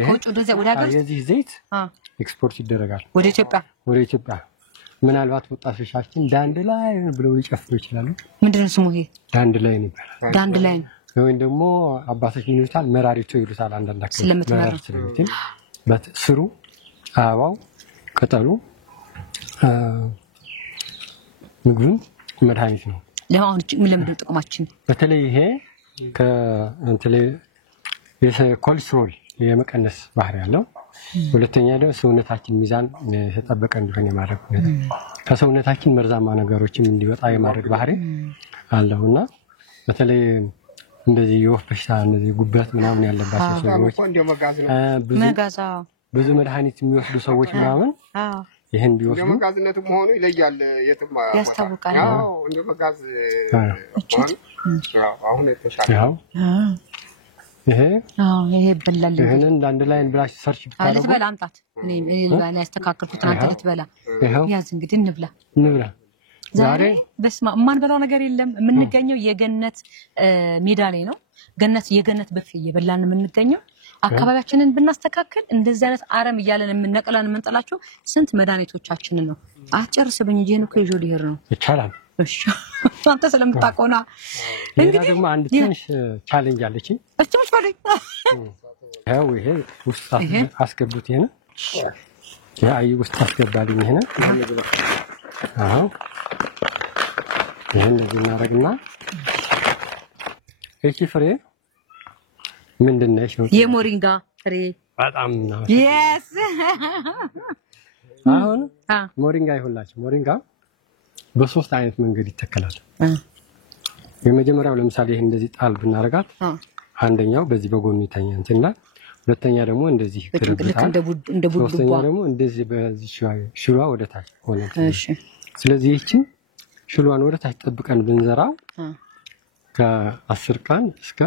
ከውጭ ወደ ሀገር የዚህ ዘይት ኤክስፖርት ይደረጋል ወደ ኢትዮጵያ። ምናልባት ወጣቶቻችን ዳንድ ላይ ብለው ሊጨፍሩ ይችላሉ። ምንድነው ስሙ? ይሄ ዳንድ ላይ ይባላል። ዳንድ ላይ ወይም ደግሞ አባቶች ይሉታል መራሪቶ ይሉታል። አንዳንድ አካባቢ ስለምትመራ ስሩ፣ አበባው፣ ቅጠሉ ምግቡን መድኃኒት ነው። ለማን ለምን ጥቅማችን በተለይ ይሄ ከእንትሌ የኮሌስትሮል የመቀነስ ባህሪ ያለው ሁለተኛ ደግሞ ሰውነታችን ሚዛን የተጠበቀ እንዲሆን የማድረግ ከሰውነታችን መርዛማ ነገሮችን እንዲወጣ የማድረግ ባህሪ አለውና በተለይ እንደዚህ የወፍ በሽታ እንደዚህ ጉበት ምናምን ያለባቸው ሰዎች ብዙ መድኃኒት የሚወስዱ ሰዎች ምናምን ይሄን ቢወስዱ መጋዝነቱም ሆኖ ይለያል የትም ያስታውቃል ያው እንደ መጋዝ አሁን የተሻለ ይሄ ይሄ በላል ይሄንን አንድ ላይ ብላሽ ሰርች ብታረጉ አልበላ አምጣት እኔ ባና ያስተካክልኩት አንተ ልትበላ ያዝ እንግዲህ እንብላ ዛሬ በስማ ማን በላው ነገር የለም የምንገኘው የገነት ሜዳ ላይ ነው የገነት በፍ እየበላን የምንገኘው አካባቢያችንን ብናስተካክል እንደዚህ አይነት አረም ይያለን የምንነቀላን የምንጠላቸው ስንት መድኃኒቶቻችንን ነው አጨርስብኝ እንጂ ነው ከጆ ሊሄር ነው ይቻላል እሺ አንተ ስለምታቆና እንግዲህ ደግሞ አንድ ትንሽ ቻሌንጅ አለች እቺስ ፈሪ ያው ይሄ ውስጥ አስገቡት ይሄን ያ አይ ውስጥ አስገባልኝ ይሄን አዎ ይሄን እንደዚህ እናደርግና እቺ ፍሬ ምንድነው የሞሪንጋ ፍሬ በጣም ነው yes አሁን ሞሪንጋ ይሁንላችሁ ሞሪንጋ በሶስት አይነት መንገድ ይተከላል የመጀመሪያው ለምሳሌ ይሄን እንደዚህ ጣል ብናረጋት አንደኛው በዚህ በጎን ይተኛ እንትና ሁለተኛ ደግሞ እንደዚህ ግልግል እንደ ቡድቡባ ሶስተኛ ደግሞ እንደዚህ በዚህ ሽሏ ወደ ታች ሆነ እሺ ስለዚህ እቺ ሽሏን ወደ ታች ጠብቀን ብንዘራው ከ10 ቀን እስከ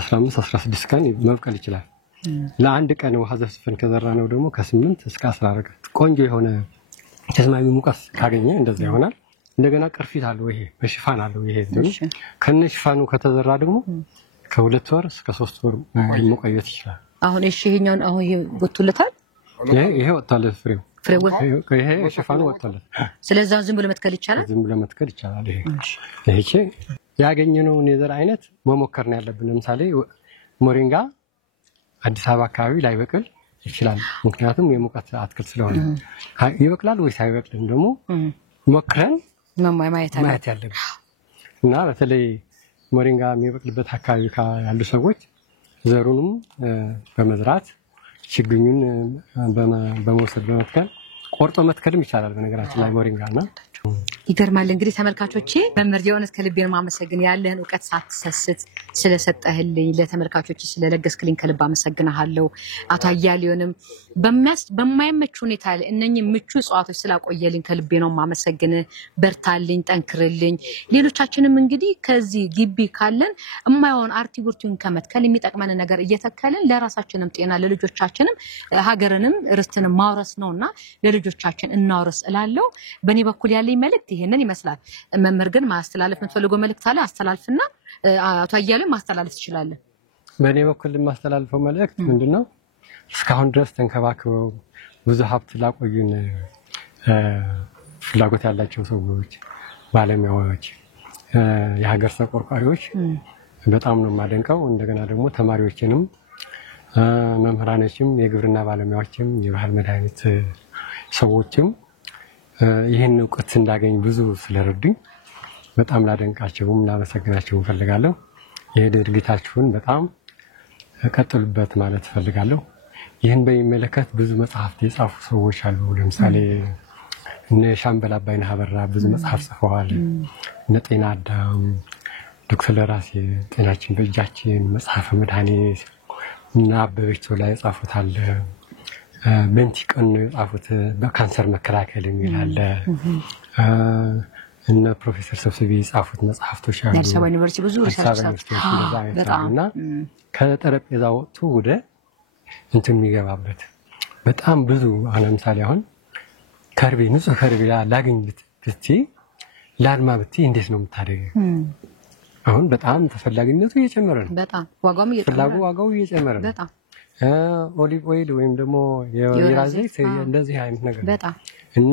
15 16 ቀን መብቀል ይችላል ለአንድ ቀን ውሃ ዘፍስፈን ከዘራነው ደግሞ ከ8 እስከ 14 ቆንጆ የሆነ ተስማሚ ሙቀት ካገኘ እንደዛ ይሆናል እንደገና ቅርፊት አለው ይሄ በሽፋን አለው ይሄ ከነሽፋኑ ከተዘራ ደግሞ ከ2 ወር እስከ 3 ወር መቆየት ይችላል አሁን እሺ ይሄኛው አሁን ይሄ ወጥቶለታል ይሄ ወጥቷል ፍሬው ይሄ ሽፋኑ ወጥቷል ስለዚህ ዝም ብሎ መትከል ይቻላል ይሄ ያገኘነው የዘር አይነት መሞከር ነው ያለብን ለምሳሌ ሞሪንጋ አዲስ አበባ አካባቢ ላይ በቅል ይችላል ምክንያቱም የሙቀት አትክልት ስለሆነ ይበቅላል ወይስ አይበቅልም ደግሞ ሞክረን ማየት ያለብን እና በተለይ ሞሪንጋ የሚበቅልበት አካባቢ ያሉ ሰዎች ዘሩንም በመዝራት ችግኙን በመውሰድ በመትከል ቆርጦ መትከልም ይቻላል በነገራችን ላይ ሞሪንጋና ይገርማል እንግዲህ ተመልካቾቼ መምህር የሆነስ ከልቤን ማመሰግን ያለህን ዕውቀት ሳትሰስት ስለሰጠህልኝ ለተመልካቾች ስለለገስክልኝ ከልብ አመሰግናለሁ አቶ አያሌውንም በማይመች ሁኔታ ላይ እነኚህ ምቹ ጿቶች ስላቆየልኝ ከልቤ ነው ማመሰግን በርታልኝ ጠንክርልኝ ሌሎቻችንም እንግዲህ ከዚህ ግቢ ካለን እማይሆን አርቲጉርቲውን ከመትከል የሚጠቅመን ነገር እየተከልን ለራሳችንም ጤና ለልጆቻችንም ሀገርንም ርስትንም ማውረስ ነውና ለልጆቻችን እናውረስ እላለሁ በኔ በኩል ያለኝ መልእክት ይሄንን ይመስላል መምህር ግን ማስተላለፍ የምትፈልገው መልእክት አለ አስተላልፍና አቶ አያሌው ማስተላለፍ ይችላል በኔ በኩል ማስተላለፈው መልእክት ምንድነው እስካሁን ድረስ ተንከባክበው ብዙ ሀብት ላቆዩን ፍላጎት ያላቸው ሰዎች ባለሙያዎች የሀገር ተቆርቋሪዎች በጣም ነው ማደንቀው እንደገና ደግሞ ተማሪዎችንም መምህራኖችም የግብርና ባለሙያዎችም የባህል መድኃኒት ሰዎችም ይሄን ዕውቀት እንዳገኝ ብዙ ስለረዱኝ በጣም ላደንቃቸውም ላመሰግናቸው ፈልጋለሁ ይሄ ድርጊታችሁን በጣም ቀጥሉበት ማለት ፈልጋለሁ ይሄን በሚመለከት ብዙ መጽሐፍት የጻፉ ሰዎች አሉ ለምሳሌ እነ ሻምበል አባይነህ አበራ ብዙ መጽሐፍ ጽፈዋል እነ ጤና አዳም ዶክተር ለራሴ ጤናችን በእጃችን መጽሐፈ መድኃኒት እና አበበች ላይ የጻፉት አለ በንቲቀን የጻፉት በካንሰር መከላከል የሚል አለ እነ ፕሮፌሰር ሰብስቤ የጻፉት መጽሐፍቶች አሉ አዲስ አበባ ዩኒቨርሲቲ ብዙ ሪሰርች እና ከጠረጴዛ ወጥቶ ወደ እንትን የሚገባበት በጣም ብዙ ለምሳሌ አሁን ከርቤ ንጹህ ከርቤ ላገኝ ብትይ ላልማ ብትይ እንዴት ነው የምታደርገው አሁን በጣም ተፈላጊነቱ እየጨመረ ነው በጣም ዋጋው እየጨመረ ነው በጣም ኦሊቭ ኦይል ወይም ደግሞ የወይራ ዘይት እንደዚህ አይነት ነገር በጣም እነ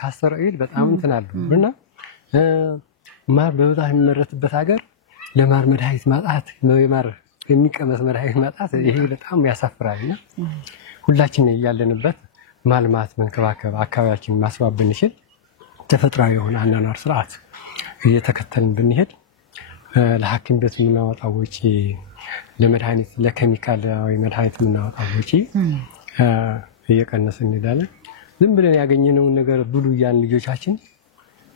ካስተር ኦይል በጣም እንትናሉ እና ማር በብዛት የሚመረትበት ሀገር ለማር መድኃኒት ማጣት ማር የሚቀመስ መድኃኒት ማጣት ይሄ በጣም ያሳፍራልና ሁላችንም ያለንበት ማልማት መንከባከብ አካባቢያችንን ማስዋብ ብንችል ተፈጥሯዊ የሆነ አናኗር ስርዓት እየተከተልን ብንሄድ ለሐኪም ቤት የምናወጣው ወጪ ለመድኃኒት ለኬሚካል ወይ መድኃኒት የምናወጣው ወጪ እየቀነሰ እንሄዳለን ዝም ብለን ያገኘነው ነገር ብሉ ያን ልጆቻችን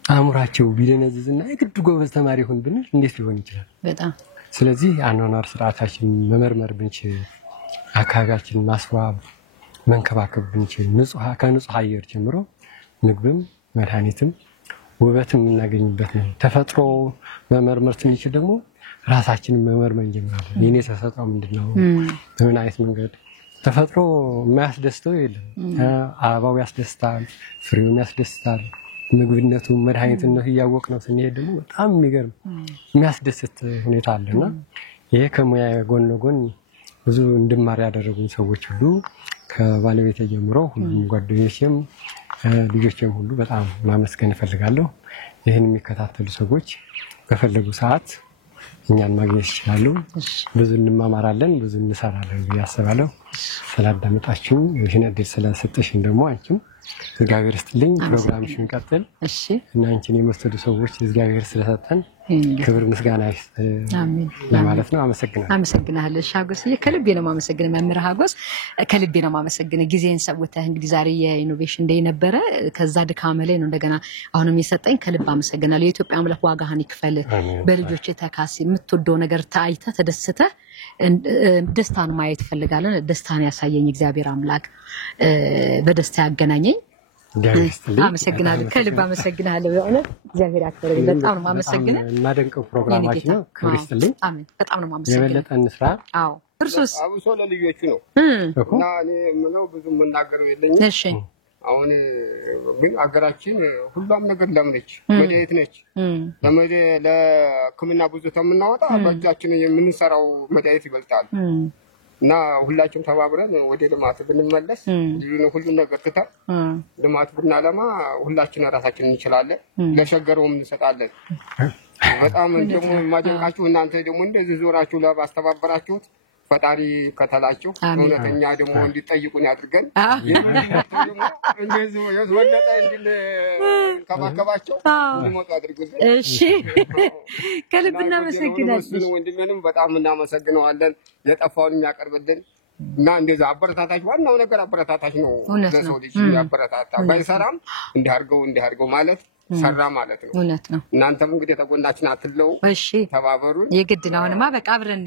አእምሯቸው ቢደነዝዝና የግድ ጎበዝ ተማሪ ሆን ብንል እንዴት ሊሆን ይችላል በጣም ስለዚህ አናኗር ስርዓታችን መመርመር ብንችል አካባቢያችንን ማስዋብ መንከባከብ ብንችል ከንጹህ አየር ጀምሮ ምግብም መድኃኒትም ውበትም የምናገኝበት ነው። ተፈጥሮ መመርመር ስንችል ደግሞ ራሳችንን መመርመር እንጀምራለን። የኔ ተሰጥኦ ምንድነው? በምን አይነት መንገድ ተፈጥሮ የማያስደስተው የለም። አበባው ያስደስታል፣ ፍሬውን ያስደስታል። ምግብነቱ መድኃኒትነቱ እያወቅነው ስንሄድ ደግሞ በጣም የሚገርም የሚያስደስት ሁኔታ አለና ይሄ ከሙያ ጎን ለጎን ብዙ እንድማር ያደረጉኝ ሰዎች ሁሉ ከባለቤቴ ጀምሮ ሁሉም ጓደኞቼም ልጆቼም ሁሉ በጣም ማመስገን እፈልጋለሁ። ይህን የሚከታተሉ ሰዎች በፈለጉ ሰዓት እኛን ማግኘት ይችላሉ። ብዙ እንማማራለን፣ ብዙ እንሰራለን ብዬ አስባለሁ። ስላዳመጣችሁ ይህን እድል ስለሰጠሽኝ ደግሞ አንቺም እግዚአብሔር ይስጥልኝ። ፕሮግራምሽን ቀጥል። እሺ እና አንቺን የመሰሉ ሰዎች እግዚአብሔር ስለሰጠን ክብር ምስጋና ለማለት ነው። አመሰግናለሁ ሻጎስዬ፣ ከልቤ ነው ማመሰግነው። መምህር ሀጎስ ከልቤ ነው ማመሰግነው። ጊዜን ሰውተህ እንግዲህ ዛሬ የኢኖቬሽን ዴይ ነበረ። ከዛ ድካም ላይ ነው እንደገና አሁንም የሰጠኝ ከልብ አመሰግናለሁ። የኢትዮጵያ አምላክ ዋጋህን ይክፈል። በልጆች ተካሲ የምትወደው ነገር ታይተህ ተደስተህ ደስታን ማየት ፈልጋለን። ደስታን ያሳየኝ እግዚአብሔር አምላክ በደስታ ያገናኘኝ። አመሰግናለሁ፣ ከልብ አመሰግናለሁ። በእውነት እግዚአብሔር ያክብርልኝ። በጣም ነው ማመሰግነው። እናደንቀው ፕሮግራማችን ነው። ክብር ይስጥልኝ። አሜን። በጣም ነው ማመሰግነው። የበለጠ እንስራ። አዎ እርሶስ? አብሶ ለልጆቹ ነው እና እኔ ምነው ብዙ መናገር የለኝም። እሺ አሁን ግን አገራችን ሁሉም ነገር ለምነች መድኃኒት ነች። ለሕክምና ብዙ ተምናወጣ በእጃችን የምንሰራው መድኃኒት ይበልጣል። እና ሁላችንም ተባብረን ወደ ልማት ብንመለስ ሁሉ ነገር ትተን ልማት ብናለማ ሁላችን ራሳችን እንችላለን። ለሸገረውም እንሰጣለን። በጣም ደግሞ ማደንቃችሁ እናንተ ደግሞ እንደዚህ ዞራችሁ ለማስተባበራችሁት ፈጣሪ ከተላችሁ እውነተኛ ደግሞ እንዲጠይቁን ያድርገን። እንደዚህ የወለጠ እንድንከባከባቸው እንዲመጡ ያድርጉልን። እሺ ከልብ እናመሰግናለን። ወንድሜንም በጣም እናመሰግነዋለን። የጠፋውን የሚያቀርብልን እና እንደዛ አበረታታች ዋናው ነገር አበረታታች ነው። ለሰው ልጅ ያበረታታ ባይሰራም እንዲያርገው ማለት ሰራ ማለት ነው። እውነት ነው። እናንተም እንግዲህ ተጎናችን አትለው። እሺ ተባበሩን። የግድ ነው። አሁንማ በቃ አብረን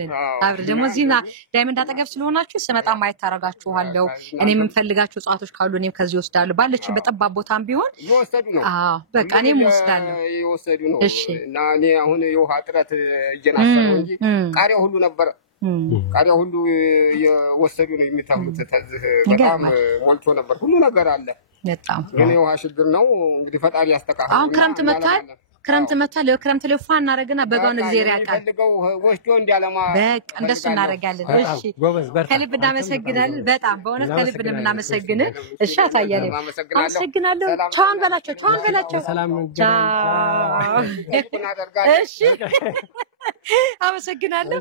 ደግሞ እዚህና ዳይመንድ አጠገብ ስለሆናችሁ ስመጣ ማየት ታረጋችኋለሁ። እኔ የምንፈልጋችሁ እጽዋቶች ካሉ እኔም ከዚህ ወስዳለሁ። ባለችን በጠባብ ቦታም ቢሆን ይወሰዱ ነው። አዎ በቃ እኔም ወስዳለሁ። ይወሰዱ ነው። እና እኔ አሁን የውሃ ጥረት እየናሰው እንጂ ቃሪያ ሁሉ ነበር። ቃሪያ ሁሉ የወሰዱ ነው የሚታሙት። በጣም ሞልቶ ነበር። ሁሉ ነገር አለ። በጣም ግን የውሃ ችግር ነው። እንግዲህ ፈጣሪ ያስተካክል። አሁን ክረምት መጥቷል። ለክረምት ላይ ፋ እናረጋና በጋውን እግዚአብሔር ያውቃል። ወስዶ እንዲያለማ በቃ እንደሱ እናረጋለን። እሺ ከልብ እናመሰግናለን። በጣም በእውነት ከልብ እናመሰግናለን። እሺ አታያለሁ። አመሰግናለሁ። ቻውን በላቸው። እሺ አመሰግናለሁ።